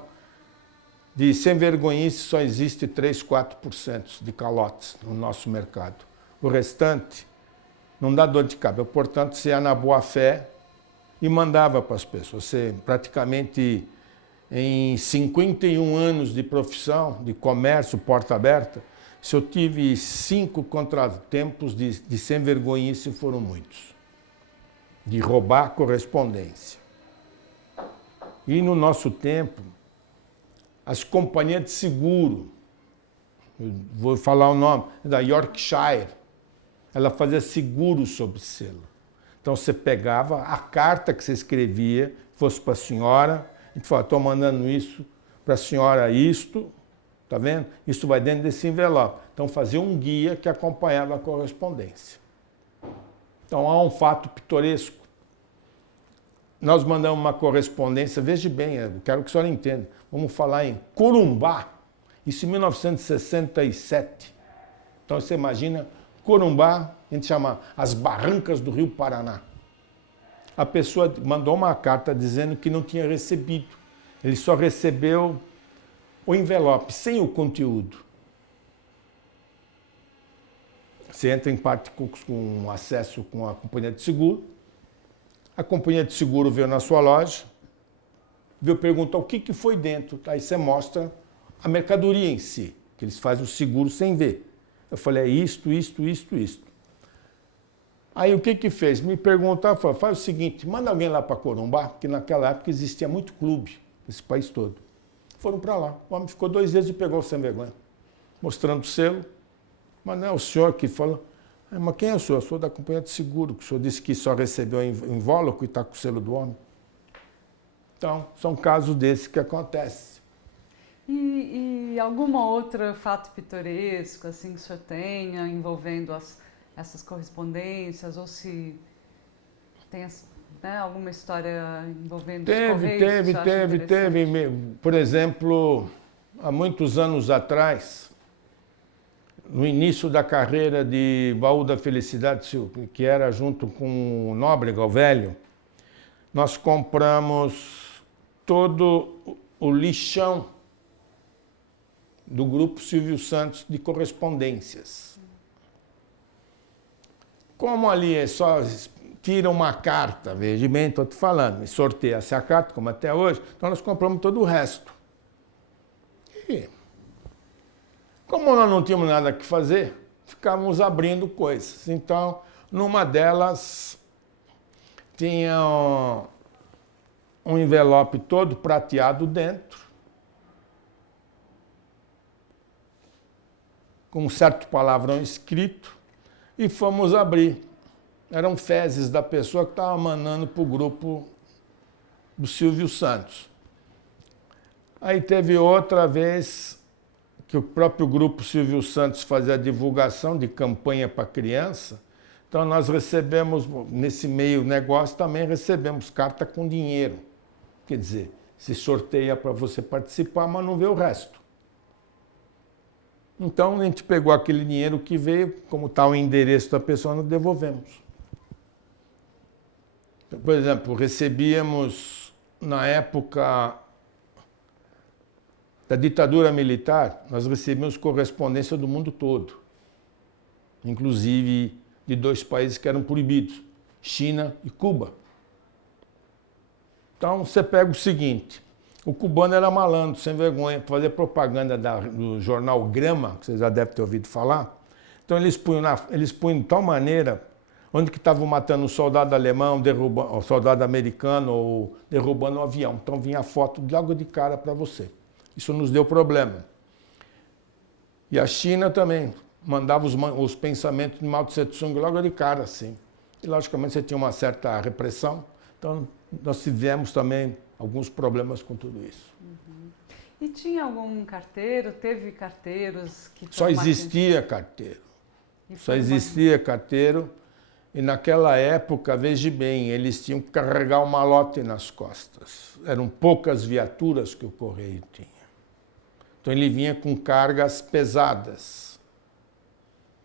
de sem vergonhice só existe 3, 4% de calotes no nosso mercado. O restante não dá dor de cabeça. Portanto, você ia na boa fé e mandava para as pessoas. Você praticamente, em 51 anos de profissão, de comércio, porta aberta, se eu tive 5 contratempos de sem vergonhice, foram muitos. De roubar correspondência. E no nosso tempo, as companhias de seguro, eu vou falar o nome, da Yorkshire, ela fazia seguro sobre selo. Então você pegava a carta que você escrevia, fosse para a senhora, a gente falava, estou mandando isso para a senhora isto, tá vendo? Isso vai dentro desse envelope. Então fazia um guia que acompanhava a correspondência. Então há um fato pitoresco. Nós mandamos uma correspondência, veja bem, eu quero que a senhora entenda. Vamos falar em Corumbá, isso em 1967. Então você imagina, Corumbá, a gente chama as barrancas do Rio Paraná. A pessoa mandou uma carta dizendo que não tinha recebido. Ele só recebeu o envelope, sem o conteúdo. Você entra em parte com acesso com a companhia de seguro. A companhia de seguro veio na sua loja, veio perguntar o que foi dentro. Aí você mostra a mercadoria em si, que eles fazem o seguro sem ver. Eu falei, é isto. Aí o que fez? Me perguntaram, falou, faz o seguinte, manda alguém lá para Corumbá, porque naquela época existia muito clube, nesse país todo. Foram para lá. O homem ficou 2 vezes e pegou o sem vergonha, mostrando o selo. Mas não é o senhor que falou. Mas quem é o senhor? Eu sou da companhia de seguro, que o senhor disse que só recebeu o invólucro e está com o selo do homem. Então, são casos desses que acontecem. E alguma outra fato pitoresco, assim, que o senhor tenha, envolvendo essas correspondências, ou se tem alguma história envolvendo os Correios? Teve. Por exemplo, há muitos anos atrás, no início da carreira de Baú da Felicidade, que era junto com o Nóbrega, o velho, nós compramos todo o lixão do Grupo Silvio Santos de correspondências. Como ali é só tira uma carta, veja bem, estou te falando, e sorteia-se a carta, como até hoje, então nós compramos todo o resto. E como nós não tínhamos nada que fazer, ficávamos abrindo coisas. Então, numa delas, tinha um envelope todo prateado dentro, com um certo palavrão escrito, e fomos abrir. Eram fezes da pessoa que estava mandando para o grupo do Silvio Santos. Aí teve outra vez que o próprio grupo Silvio Santos fazia a divulgação de campanha para criança. Então nós recebemos, nesse meio negócio, também recebemos carta com dinheiro. Quer dizer, se sorteia para você participar, mas não vê o resto. Então, a gente pegou aquele dinheiro que veio, como está o endereço da pessoa, nós devolvemos. Por exemplo, recebíamos, na época da ditadura militar, nós recebíamos correspondência do mundo todo, inclusive de 2 países que eram proibidos, China e Cuba. Então, você pega o seguinte, o cubano era malandro, sem vergonha, para fazer propaganda do jornal Grama, que vocês já devem ter ouvido falar. Então, eles punham de tal maneira, onde que estavam matando um soldado alemão, derrubando, um soldado americano ou derrubando um avião. Então, vinha a foto logo de cara para você. Isso nos deu problema. E a China também mandava os pensamentos de Mao Tse Tung logo de cara, assim. E, logicamente, você tinha uma certa repressão. Então, nós tivemos também alguns problemas com tudo isso. Uhum. E tinha algum carteiro? Teve carteiros que... Só existia carteiro. Só existia carteiro. E naquela época, veja bem, eles tinham que carregar um malote nas costas. Eram poucas viaturas que o Correio tinha. Então ele vinha com cargas pesadas.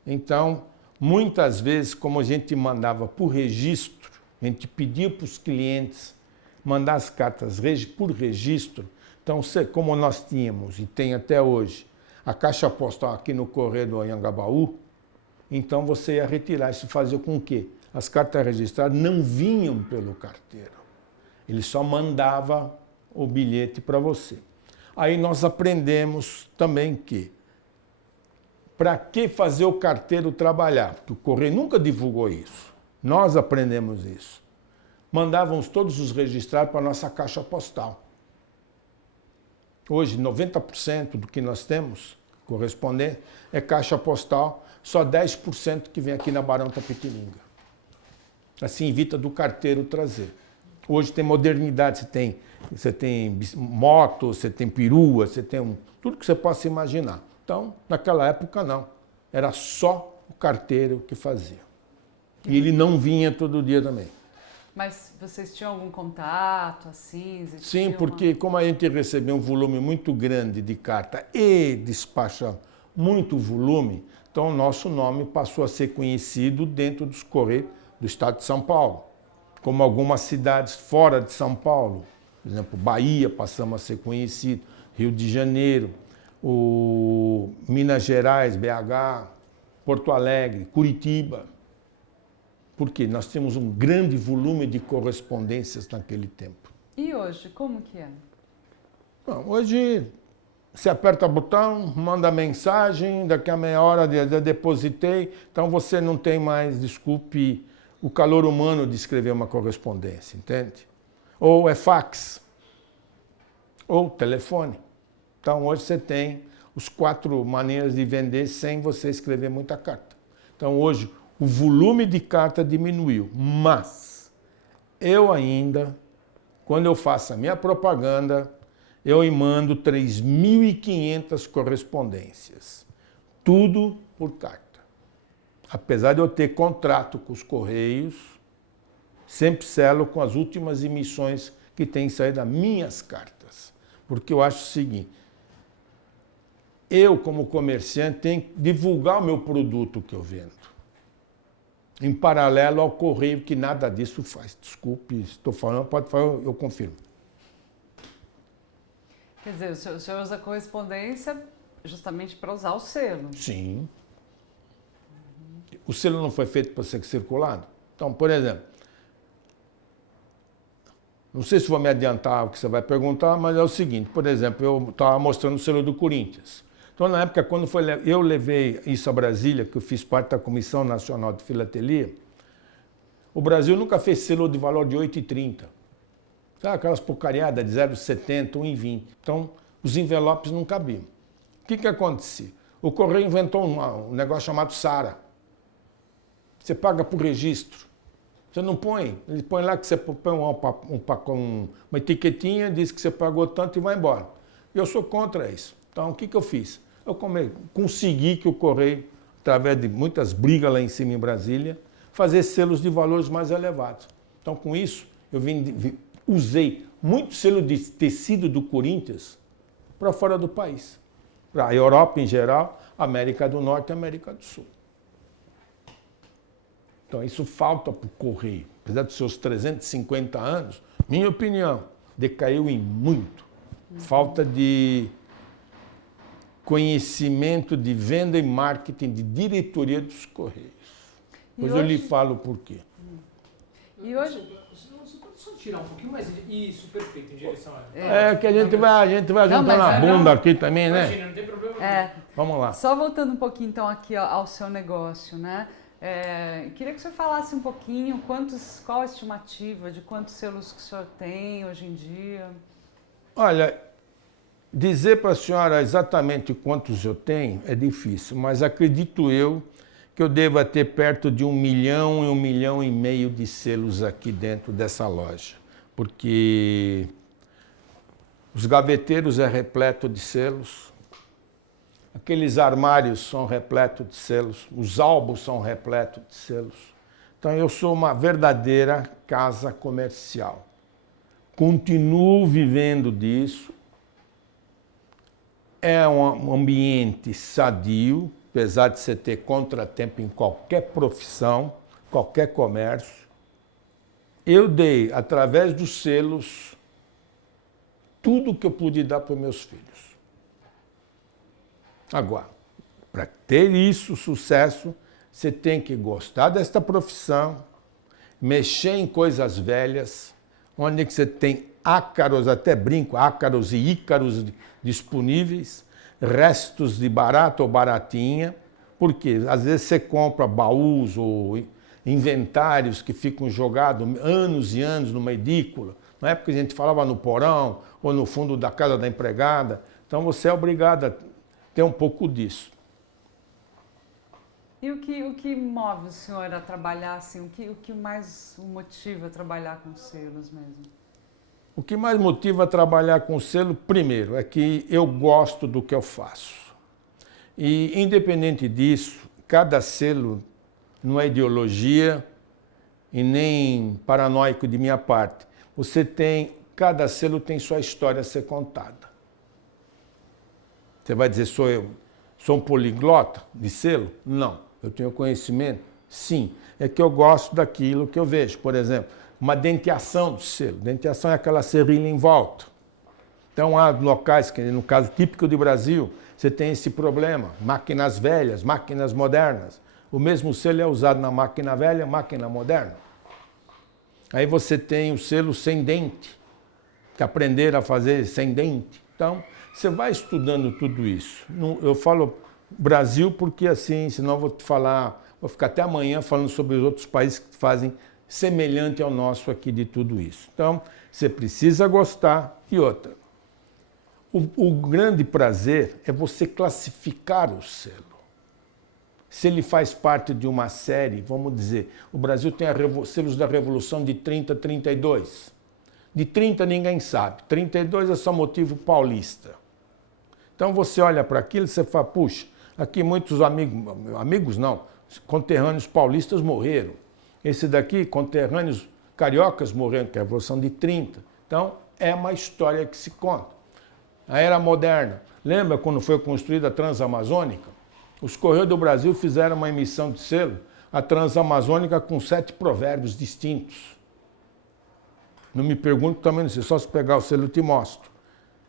Então, muitas vezes, como a gente mandava por registro, a gente pedia para os clientes mandar as cartas por registro. Então, como nós tínhamos, e tem até hoje, a caixa postal aqui no Correio do Anhangabaú, então você ia retirar. Isso fazia com que as cartas registradas não vinham pelo carteiro. Ele só mandava o bilhete para você. Aí nós aprendemos também que para que fazer o carteiro trabalhar? Porque o Correio nunca divulgou isso. Nós aprendemos isso. Mandávamos todos os registrados para a nossa caixa postal. Hoje, 90% do que nós temos correspondente é caixa postal, só 10% que vem aqui na Barão Tapetininga. Assim evita do carteiro trazer. Hoje tem modernidade, você tem moto, você tem perua, você tem tudo que você possa imaginar. Então, naquela época não. Era só o carteiro que fazia. E ele não vinha todo dia também. Mas vocês tinham algum contato, assim? Sim, porque como a gente recebia um volume muito grande de carta e despacha muito volume, então o nosso nome passou a ser conhecido dentro dos Correios do Estado de São Paulo. Como algumas cidades fora de São Paulo, por exemplo, Bahia passamos a ser conhecido, Rio de Janeiro, Minas Gerais, BH, Porto Alegre, Curitiba. Porque nós temos um grande volume de correspondências naquele tempo. E hoje, como que é? Bom, hoje, você aperta o botão, manda mensagem, daqui a meia hora eu depositei, então você não tem mais, desculpe, o calor humano de escrever uma correspondência, entende? Ou é fax, ou telefone. Então hoje você tem as 4 maneiras de vender sem você escrever muita carta. Então hoje o volume de carta diminuiu, mas eu ainda, quando eu faço a minha propaganda, eu mando 3.500 correspondências, tudo por carta. Apesar de eu ter contrato com os Correios, sempre selo com as últimas emissões que têm saído das minhas cartas. Porque eu acho o seguinte, eu como comerciante tenho que divulgar o meu produto que eu vendo. Em paralelo ao Correio, que nada disso faz. Desculpe, estou falando, pode falar, eu confirmo. Quer dizer, o senhor usa a correspondência justamente para usar o selo. Sim. O selo não foi feito para ser circulado? Então, por exemplo, não sei se vou me adiantar o que você vai perguntar, mas é o seguinte, por exemplo, eu estava mostrando o selo do Corinthians. Então, na época, quando eu levei isso a Brasília, que eu fiz parte da Comissão Nacional de Filatelia, o Brasil nunca fez selo de valor de 8,30. Sabe aquelas porcariadas de 0,70, 1,20. Então, os envelopes não cabiam. O que acontecia? O Correio inventou um negócio chamado SARA. Você paga por registro. Você não põe. Ele põe lá que você põe uma etiquetinha, diz que você pagou tanto e vai embora. Eu sou contra isso. Então, o que eu fiz? Eu consegui que o Correio, através de muitas brigas lá em cima em Brasília, fazer selos de valores mais elevados. Então, com isso, eu usei muito selo de tecido do Corinthians para fora do país. para a Europa em geral, América do Norte e América do Sul. Então isso falta para o Correio. Apesar dos seus 350 anos, minha opinião, decaiu em muito. Falta de conhecimento de venda e marketing, de diretoria dos Correios. Pois eu lhe falo por quê. E hoje... Você pode só tirar um pouquinho mais... Isso, perfeito, em direção a... Que a gente vai juntando a bunda aqui também, né? Imagina, não tem problema. Vamos lá. Só voltando um pouquinho então aqui ao seu negócio, né? Queria que você falasse um pouquinho qual a estimativa de quantos selos que o senhor tem hoje em dia? Olha, dizer para a senhora exatamente quantos eu tenho é difícil, mas acredito eu que eu deva ter perto de 1 milhão e 1,5 milhão de selos aqui dentro dessa loja, porque os gaveteiros é repleto de selos, aqueles armários são repletos de selos, os álbuns são repletos de selos. Então eu sou uma verdadeira casa comercial. Continuo vivendo disso. É um ambiente sadio, apesar de você ter contratempo em qualquer profissão, qualquer comércio. Eu dei, através dos selos, tudo que eu pude dar para os meus filhos. Agora, para ter isso, sucesso, você tem que gostar desta profissão, mexer em coisas velhas, onde que você tem ácaros, até brinco, ácaros e ícaros disponíveis, restos de barata ou baratinha, porque às vezes você compra baús ou inventários que ficam jogados anos e anos numa edícula. Na época a gente falava no porão ou no fundo da casa da empregada. Então você é obrigado a ter um pouco disso. E o que move o senhor a trabalhar assim? O que mais o motiva a trabalhar com selos mesmo? O que mais motiva a trabalhar com selo, primeiro, é que eu gosto do que eu faço. E, independente disso, cada selo não é ideologia e nem paranoico de minha parte. Cada selo tem sua história a ser contada. Você vai dizer, sou um poliglota de selo? Não. Eu tenho conhecimento? Sim. É que eu gosto daquilo que eu vejo. Por exemplo, uma denteação do selo. Denteação é aquela serrilha em volta. Então, há locais, que no caso típico do Brasil, você tem esse problema. Máquinas velhas, máquinas modernas. O mesmo selo é usado na máquina velha, máquina moderna. Aí você tem o selo sem dente, que aprenderam a fazer sem dente. Então, você vai estudando tudo isso. Eu falo Brasil porque assim, senão vou ficar até amanhã falando sobre os outros países que fazem semelhante ao nosso aqui de tudo isso. Então, você precisa gostar. E outra, o grande prazer é você classificar o selo. Se ele faz parte de uma série, vamos dizer, o Brasil tem selos da Revolução de 30 a 32. De 30 ninguém sabe, 32 é só motivo paulista. Então você olha para aquilo e você fala, puxa, aqui muitos amigos não, conterrâneos paulistas morreram. Esse daqui, conterrâneos cariocas morreram, que é a Revolução de 30. Então, é uma história que se conta. A Era Moderna. Lembra quando foi construída a Transamazônica? Os Correios do Brasil fizeram uma emissão de selo, a Transamazônica, com 7 provérbios distintos. Não me pergunte também, não sei, só se pegar o selo eu te mostro.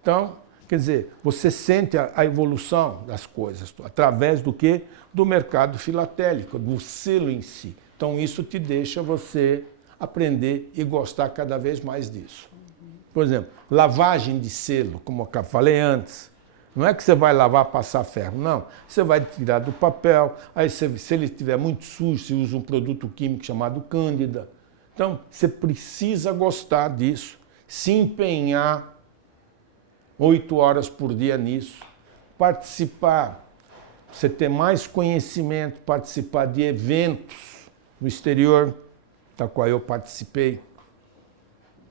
Então, quer dizer, você sente a evolução das coisas, através do quê? Do mercado filatélico, do selo em si. Então, isso te deixa você aprender e gostar cada vez mais disso. Por exemplo, lavagem de selo, como eu falei antes. Não é que você vai lavar, passar ferro, não. Você vai tirar do papel, aí se ele estiver muito sujo, você usa um produto químico chamado Cândida. Então, você precisa gostar disso, se empenhar 8 horas por dia nisso, participar, você ter mais conhecimento, participar de eventos no exterior, da qual eu participei,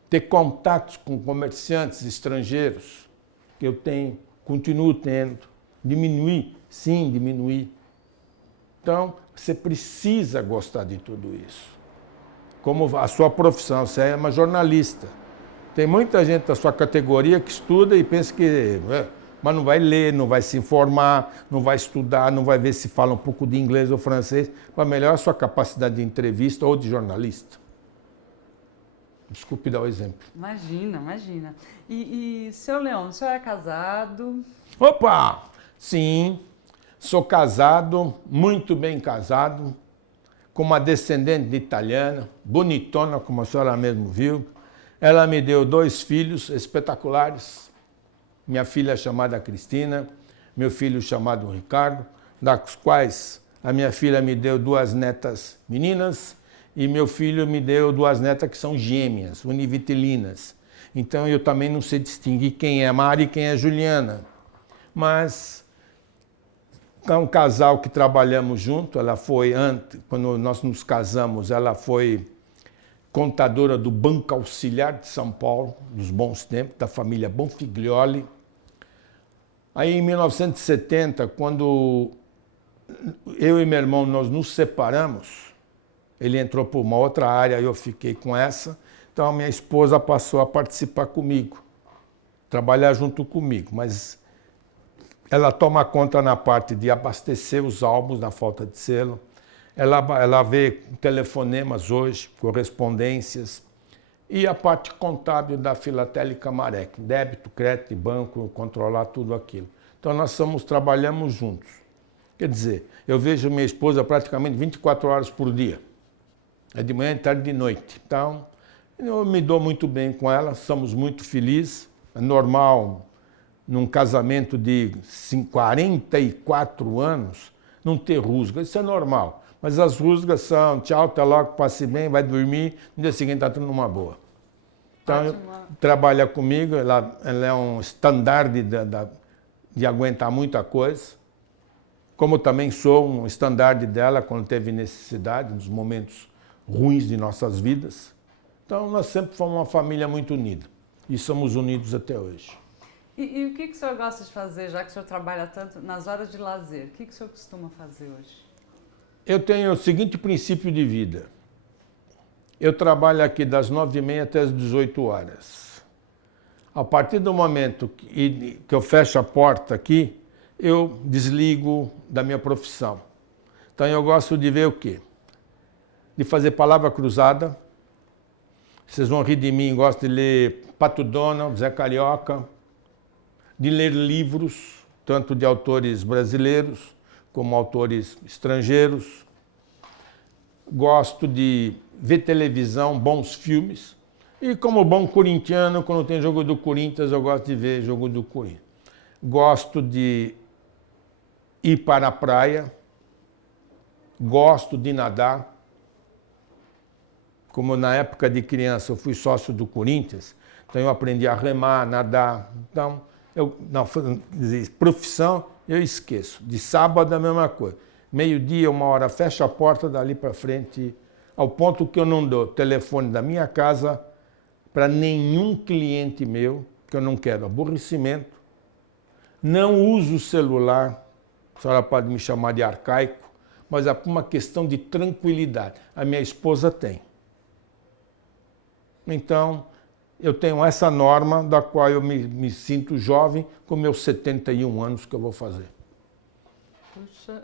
ter contatos com comerciantes estrangeiros, que eu tenho, continuo tendo, diminuir, sim, diminuir. Então, você precisa gostar de tudo isso. Como a sua profissão, você é uma jornalista. Tem muita gente da sua categoria que estuda e pensa que mas não vai ler, não vai se informar, não vai estudar, não vai ver se fala um pouco de inglês ou francês, para melhorar a sua capacidade de entrevista ou de jornalista. Desculpe dar o exemplo. Imagina, imagina. E seu Leão, o senhor é casado? Opa! Sim, sou casado, muito bem casado, com uma descendente de italiana, bonitona, como a senhora mesmo viu. Ela me deu 2 filhos espetaculares. Minha filha chamada Cristina, meu filho chamado Ricardo, das quais a minha filha me deu 2 netas meninas e meu filho me deu 2 netas que são gêmeas, univitelinas. Então eu também não sei distinguir quem é Mari e quem é Juliana. Mas é um casal que trabalhamos junto. Ela foi, quando nós nos casamos, ela foi contadora do Banco Auxiliar de São Paulo, dos bons tempos, da família Bonfiglioli. Aí, em 1970, quando eu e meu irmão nós nos separamos, ele entrou por uma outra área e eu fiquei com essa, então a minha esposa passou a participar comigo, trabalhar junto comigo, mas ela toma conta na parte de abastecer os álbuns na falta de selo, ela vê telefonemas hoje, correspondências, e a parte contábil da Filatélica Marec, débito, crédito, banco, controlar tudo aquilo. Então nós trabalhamos juntos. Quer dizer, eu vejo minha esposa praticamente 24 horas por dia. É de manhã, de tarde e de noite. Então, eu me dou muito bem com ela, somos muito felizes. É normal, num casamento de 44 anos, não ter rusga. Isso é normal. Mas as rusgas são tchau, até logo, passe bem, vai dormir, no dia seguinte está tudo numa boa. Então, trabalha comigo, ela é um estandarte de aguentar muita coisa, como também sou um estandarte dela quando teve necessidade, nos momentos ruins de nossas vidas. Então, nós sempre fomos uma família muito unida e somos unidos até hoje. E o que o senhor gosta de fazer, já que o senhor trabalha tanto nas horas de lazer? O que o senhor costuma fazer hoje? Eu tenho o seguinte princípio de vida. Eu trabalho aqui das 9h30 até as 18 horas. A partir do momento que eu fecho a porta aqui, eu desligo da minha profissão. Então eu gosto de ver o quê? De fazer palavra cruzada. Vocês vão rir de mim, gosto de ler Pato Donald, Zé Carioca, de ler livros, tanto de autores brasileiros como autores estrangeiros. Gosto de ver televisão, bons filmes. E como bom corintiano, quando tem jogo do Corinthians, eu gosto de ver jogo do Corinthians. Gosto de ir para a praia. Gosto de nadar. Como na época de criança eu fui sócio do Corinthians, então eu aprendi a remar, nadar. Então, profissão eu esqueço. De sábado a mesma coisa. Meio-dia, 1h, fecha a porta dali para frente, ao ponto que eu não dou telefone da minha casa para nenhum cliente meu, que eu não quero aborrecimento. Não uso o celular, a senhora pode me chamar de arcaico, mas é por uma questão de tranquilidade. A minha esposa tem. Então, eu tenho essa norma da qual eu me sinto jovem com meus 71 anos que eu vou fazer. Puxa.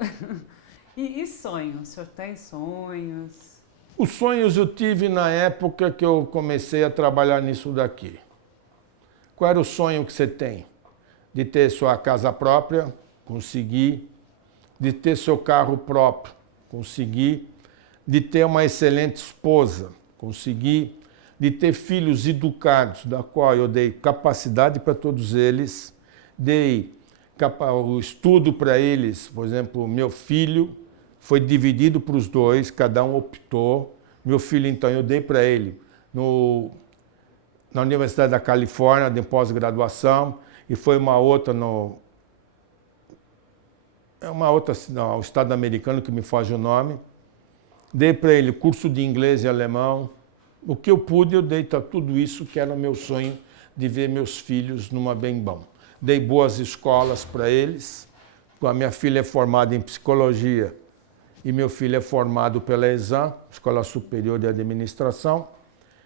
E sonhos? O senhor tem sonhos? Os sonhos eu tive na época que eu comecei a trabalhar nisso daqui. Qual era o sonho que você tem? De ter sua casa própria, conseguir. De ter seu carro próprio, conseguir. De ter uma excelente esposa, conseguir. De ter filhos educados, da qual eu dei capacidade para todos eles, dei o estudo para eles. Por exemplo, meu filho foi dividido para os 2, cada um optou. Meu filho, então, eu dei para ele na Universidade da Califórnia, de pós-graduação, e foi uma outra no estado americano, que me foge o nome. Dei para ele curso de inglês e alemão. O que eu pude, eu dei tudo isso, que era o meu sonho de ver meus filhos numa bem bom. Dei boas escolas para eles. A minha filha é formada em psicologia e meu filho é formado pela ESAM, Escola Superior de Administração.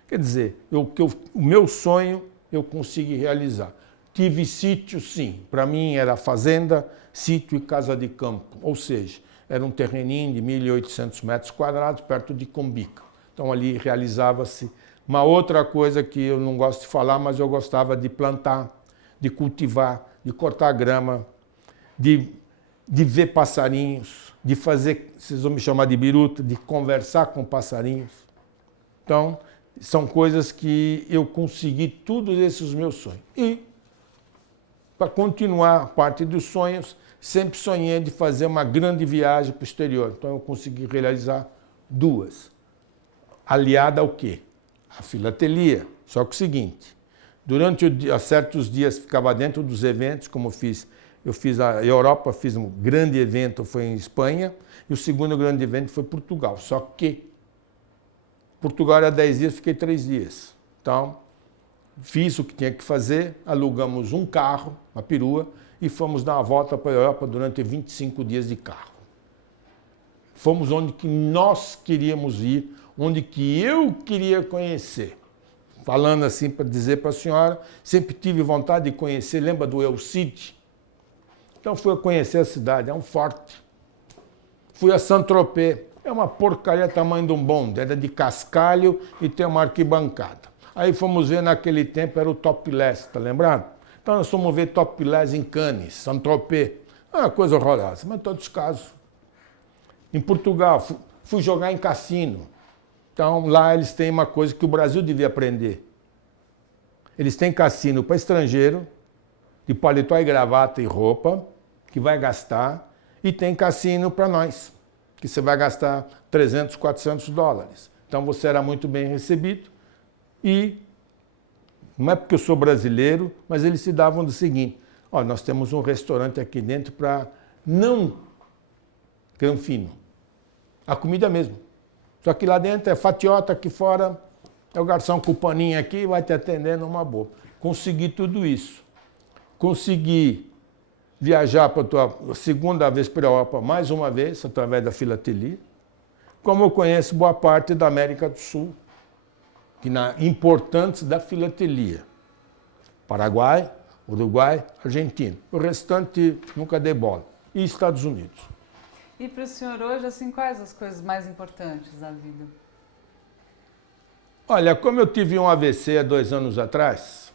Quer dizer, o meu sonho eu consegui realizar. Tive sítio, sim. Para mim era fazenda, sítio e casa de campo. Ou seja, era um terreninho de 1.800 metros quadrados, perto de Cumbica. Então ali realizava-se uma outra coisa que eu não gosto de falar, mas eu gostava de plantar, de cultivar, de cortar grama, de ver passarinhos, de fazer, vocês vão me chamar de biruta, de conversar com passarinhos. Então, são coisas que eu consegui todos esses meus sonhos. E, para continuar a parte dos sonhos, sempre sonhei de fazer uma grande viagem para o exterior. Então, eu consegui realizar 2. Aliada ao quê? A filatelia. Só que o seguinte, durante certos dias ficava dentro dos eventos, como eu fiz a Europa, fiz um grande evento, foi em Espanha, e o segundo grande evento foi Portugal. Só que Portugal era 10 dias, fiquei 3 dias. Então, fiz o que tinha que fazer, alugamos um carro, uma perua, e fomos dar uma volta para a Europa durante 25 dias de carro. Fomos onde que nós queríamos ir, onde que eu queria conhecer. Falando assim para dizer para a senhora, sempre tive vontade de conhecer, lembra do El Cid? Então fui a conhecer a cidade, é um forte. Fui a Saint-Tropez, é uma porcaria tamanho de um bonde, era de cascalho e tem uma arquibancada. Aí fomos ver naquele tempo, era o topless, tá lembrado? Então nós fomos ver topless em Cannes, Saint-Tropez. É uma coisa horrorosa, mas em todos os casos. Em Portugal, fui jogar em cassino. Então lá eles têm uma coisa que o Brasil devia aprender. Eles têm cassino para estrangeiro, de paletó e gravata e roupa, que vai gastar, e tem cassino para nós, que você vai gastar 300, 400 dólares. Então você era muito bem recebido e não é porque eu sou brasileiro, mas eles se davam do seguinte, ó, nós temos um restaurante aqui dentro para não granfino. A comida mesmo. Só que lá dentro é fatiota, aqui fora é o garçom com o paninho aqui e vai te atender numa boa. Consegui tudo isso. Consegui viajar para a segunda vez para a Europa, mais uma vez, através da filatelia. Como eu conheço boa parte da América do Sul, importantes da filatelia. Paraguai, Uruguai, Argentina. O restante nunca dei bola. E Estados Unidos. E para o senhor hoje, assim, quais as coisas mais importantes da vida? Olha, como eu tive um AVC há 2 anos atrás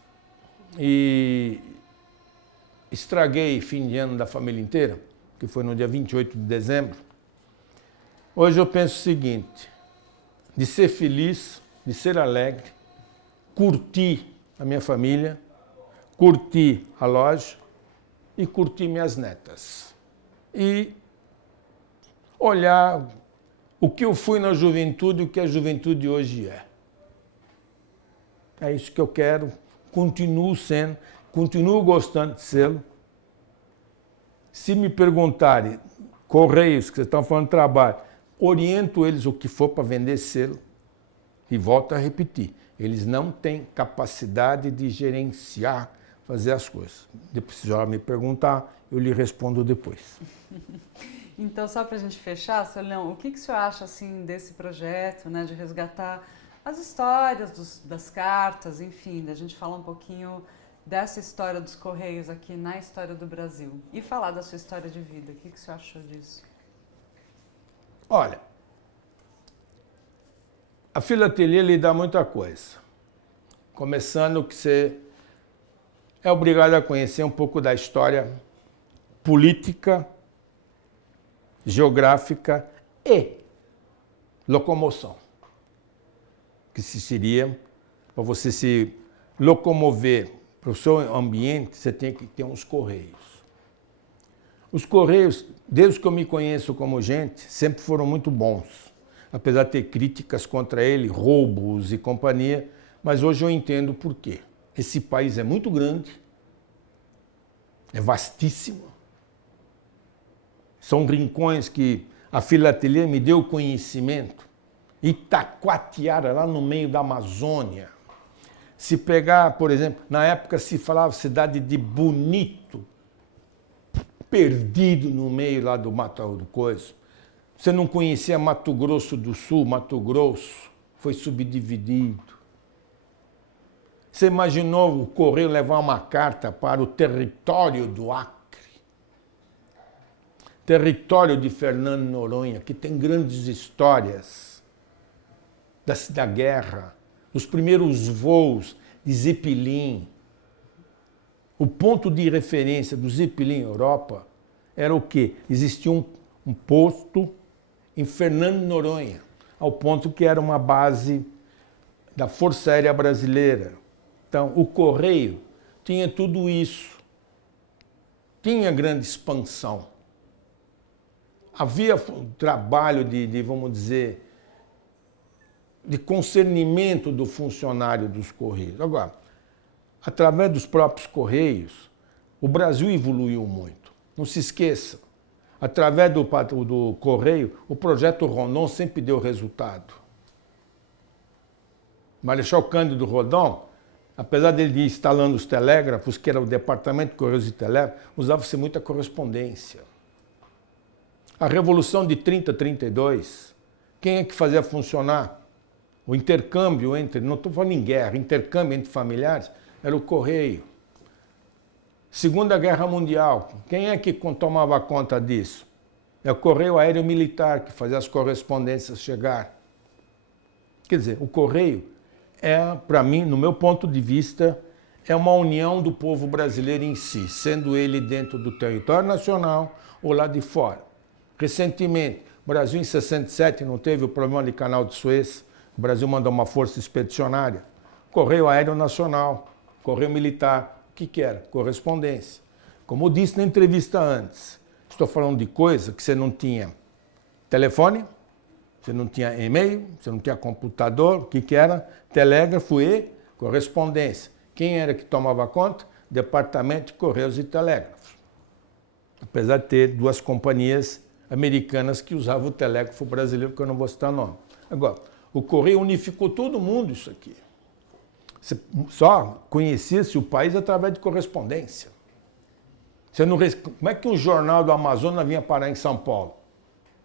e estraguei fim de ano da família inteira, que foi no dia 28 de dezembro, hoje eu penso o seguinte, de ser feliz, de ser alegre, curtir a minha família, curtir a loja e curtir minhas netas. E olhar o que eu fui na juventude e o que a juventude hoje é. É isso que eu quero, continuo sendo, continuo gostando de sê-lo. Se me perguntarem, Correios, que vocês estão falando de trabalho, oriento eles o que for para vender selo. E volto a repetir, eles não têm capacidade de gerenciar, fazer as coisas. Depois, se já me perguntar, eu lhe respondo depois. Então, só para a gente fechar, seu Leão, o que o senhor acha assim, desse projeto, né, de resgatar as histórias das cartas, enfim, da gente falar um pouquinho dessa história dos Correios aqui na história do Brasil e falar da sua história de vida. O que o senhor achou disso? Olha, a filatelia lhe dá muita coisa. Começando que você é obrigado a conhecer um pouco da história política, geográfica e locomoção. Que seria, para você se locomover para o seu ambiente, você tem que ter uns correios. Os correios, desde que eu me conheço como gente, sempre foram muito bons. Apesar de ter críticas contra ele, roubos e companhia, mas hoje eu entendo por quê. Esse país é muito grande, é vastíssimo. São rincões que a filatelia me deu conhecimento. Itacoatiara, lá no meio da Amazônia. Se pegar, por exemplo, na época se falava cidade de Bonito, perdido no meio lá do Mato do Coisa. Você não conhecia Mato Grosso do Sul, Mato Grosso foi subdividido. Você imaginou o Correio levar uma carta para o território do Acre? Território de Fernando Noronha, que tem grandes histórias da guerra, os primeiros voos de Zeppelin. O ponto de referência do Zeppelin Europa era o quê? Existia um posto em Fernando Noronha, ao ponto que era uma base da Força Aérea Brasileira. Então, o Correio tinha tudo isso. Tinha grande expansão. Havia trabalho vamos dizer, de concernimento do funcionário dos Correios. Agora, através dos próprios Correios, o Brasil evoluiu muito. Não se esqueça, através do Correio, o projeto Rondon sempre deu resultado. Marechal Cândido Rondon, apesar dele ir instalando os telégrafos, que era o Departamento de Correios e Telégrafos, usava-se muita correspondência. A Revolução de 30, 32, quem é que fazia funcionar? O intercâmbio entre, não estou falando em guerra, intercâmbio entre familiares, era o Correio. Segunda Guerra Mundial, quem é que tomava conta disso? É o Correio Aéreo Militar, que fazia as correspondências chegar. Quer dizer, o Correio é, para mim, no meu ponto de vista, é uma união do povo brasileiro em si, sendo ele dentro do território nacional ou lá de fora. Recentemente, o Brasil em 67 não teve o problema de Canal de Suez, o Brasil mandou uma força expedicionária, Correio Aéreo Nacional, Correio Militar, o que era? Correspondência. Como eu disse na entrevista antes, estou falando de coisa que você não tinha telefone, você não tinha e-mail, você não tinha computador, o que era? Telégrafo e correspondência. Quem era que tomava conta? Departamento de Correios e Telégrafos. Apesar de ter duas companhias americanas que usavam o telégrafo brasileiro, que eu não vou citar nome. Agora, o Correio unificou todo mundo isso aqui. Você só conhecia-se o país através de correspondência. Você não, como é que um jornal do Amazonas vinha parar em São Paulo?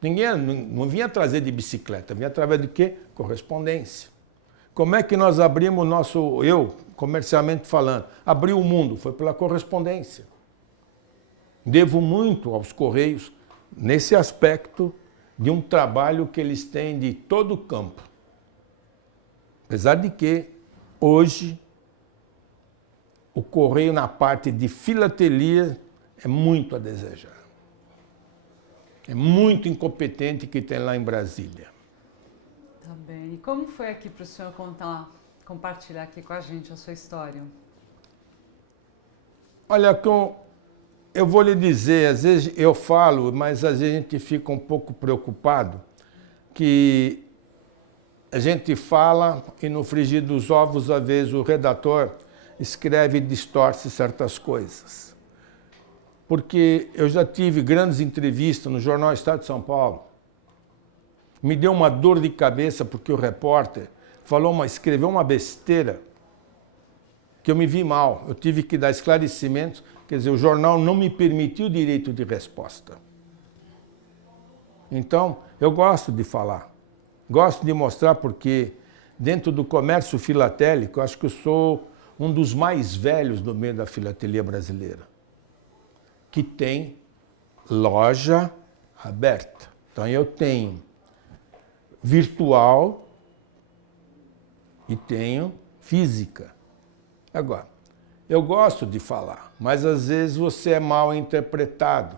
Ninguém não vinha trazer de bicicleta, vinha através de quê? Correspondência. Como é que nós abrimos o nosso, comercialmente falando, abri o mundo? Foi pela correspondência. Devo muito aos Correios nesse aspecto de um trabalho que eles têm de todo o campo. Apesar de que, hoje, o Correio na parte de filatelia é muito a desejar. É muito incompetente que tem lá em Brasília. Tá bem. E como foi aqui para o senhor compartilhar aqui com a gente a sua história? Olha, eu vou lhe dizer, às vezes eu falo, mas às vezes a gente fica um pouco preocupado, que a gente fala e no frigir dos ovos, às vezes o redator escreve e distorce certas coisas. Porque eu já tive grandes entrevistas no Jornal Estado de São Paulo. Me deu uma dor de cabeça porque o repórter escreveu uma besteira que eu me vi mal. Eu tive que dar esclarecimentos, quer dizer, o jornal não me permitiu o direito de resposta. Então, eu gosto de falar. Gosto de mostrar porque dentro do comércio filatélico, eu acho que eu sou um dos mais velhos do meio da filatelia brasileira, que tem loja aberta. Então eu tenho virtual e tenho física. Agora, eu gosto de falar, mas às vezes você é mal interpretado.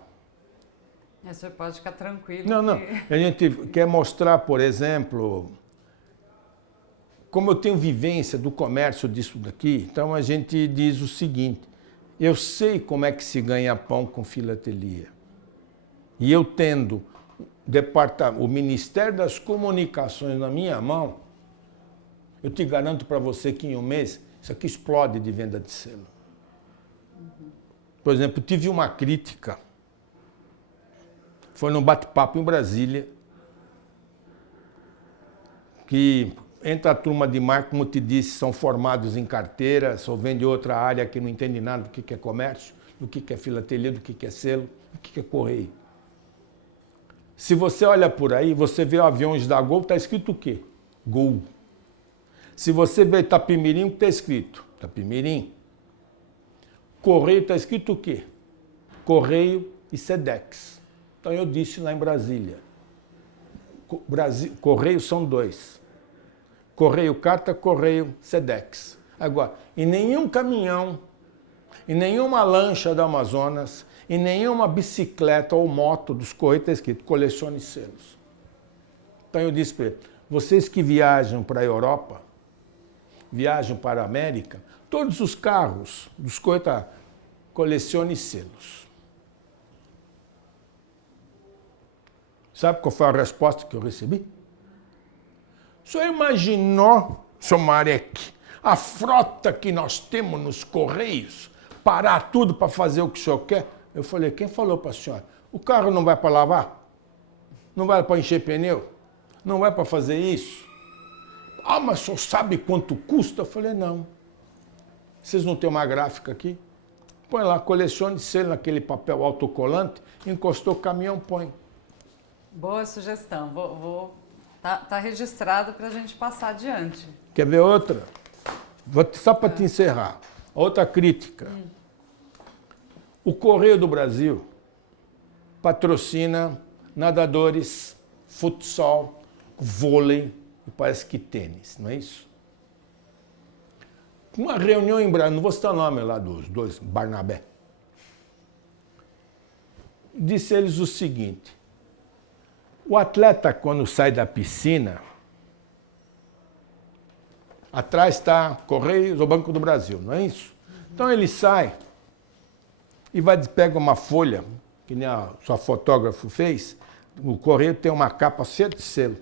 O senhor pode ficar tranquilo. Não. A gente quer mostrar, por exemplo, como eu tenho vivência do comércio disso daqui, então a gente diz o seguinte: eu sei como é que se ganha pão com filatelia. E eu tendo o Ministério das Comunicações na minha mão, eu te garanto para você que em um mês isso aqui explode de venda de selo. Por exemplo, tive uma crítica, foi num bate-papo em Brasília, que entra a turma de marketing, como te disse, são formados em carteira, só vem de outra área que não entende nada do que é comércio, do que é filatelia, do que é selo, do que é correio. Se você olha por aí, você vê aviões da Gol, está escrito o quê? Gol. Se você ver Itapemirim, o que está escrito? Itapemirim. Correio está escrito o quê? Correio e Sedex. Então eu disse lá em Brasília. Correio são dois. Correio Carta, Correio Sedex. Agora, em nenhum caminhão, em nenhuma lancha do Amazonas, em nenhuma bicicleta ou moto dos Correios está escrito colecione selos. Então eu disse para ele, vocês que viajam para a Europa, viajam para a América, todos os carros dos Correios estão colecione selos. Sabe qual foi a resposta que eu recebi? O senhor imaginou, senhor Marek, a frota que nós temos nos Correios, parar tudo para fazer o que o senhor quer? Eu falei, quem falou para a senhora? O carro não vai para lavar? Não vai para encher pneu? Não vai para fazer isso? Ah, mas o senhor sabe quanto custa? Eu falei, não. Vocês não têm uma gráfica aqui? Põe lá, colecione selo naquele papel autocolante, encostou o caminhão, põe. Boa sugestão. Tá registrado para a gente passar adiante. Quer ver outra? Só para te encerrar. Outra crítica. O Correio do Brasil patrocina nadadores, futsal, vôlei e parece que tênis, não é isso? Uma reunião em Brasília, não vou citar o nome lá dos dois, Barnabé. Disse eles o seguinte, o atleta quando sai da piscina, atrás está Correios ou Banco do Brasil, não é isso? Então ele sai e pega uma folha, que nem a sua fotógrafo fez, o Correio tem uma capa cheia de selo.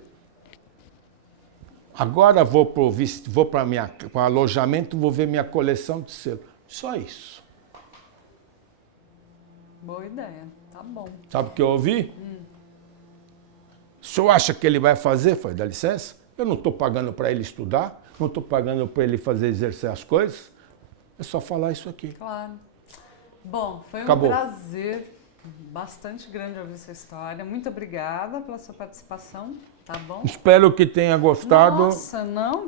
Agora vou para o alojamento, vou ver minha coleção de selo. Só isso. Boa ideia, tá bom. Sabe o que eu ouvi? O senhor acha que ele vai fazer? Foi, dá licença? Eu não estou pagando para ele estudar, não estou pagando para ele exercer as coisas. É só falar isso aqui. Claro. Bom, foi Acabou. Um prazer bastante grande ouvir sua história. Muito obrigada pela sua participação, tá bom? Espero que tenha gostado. Nossa, não.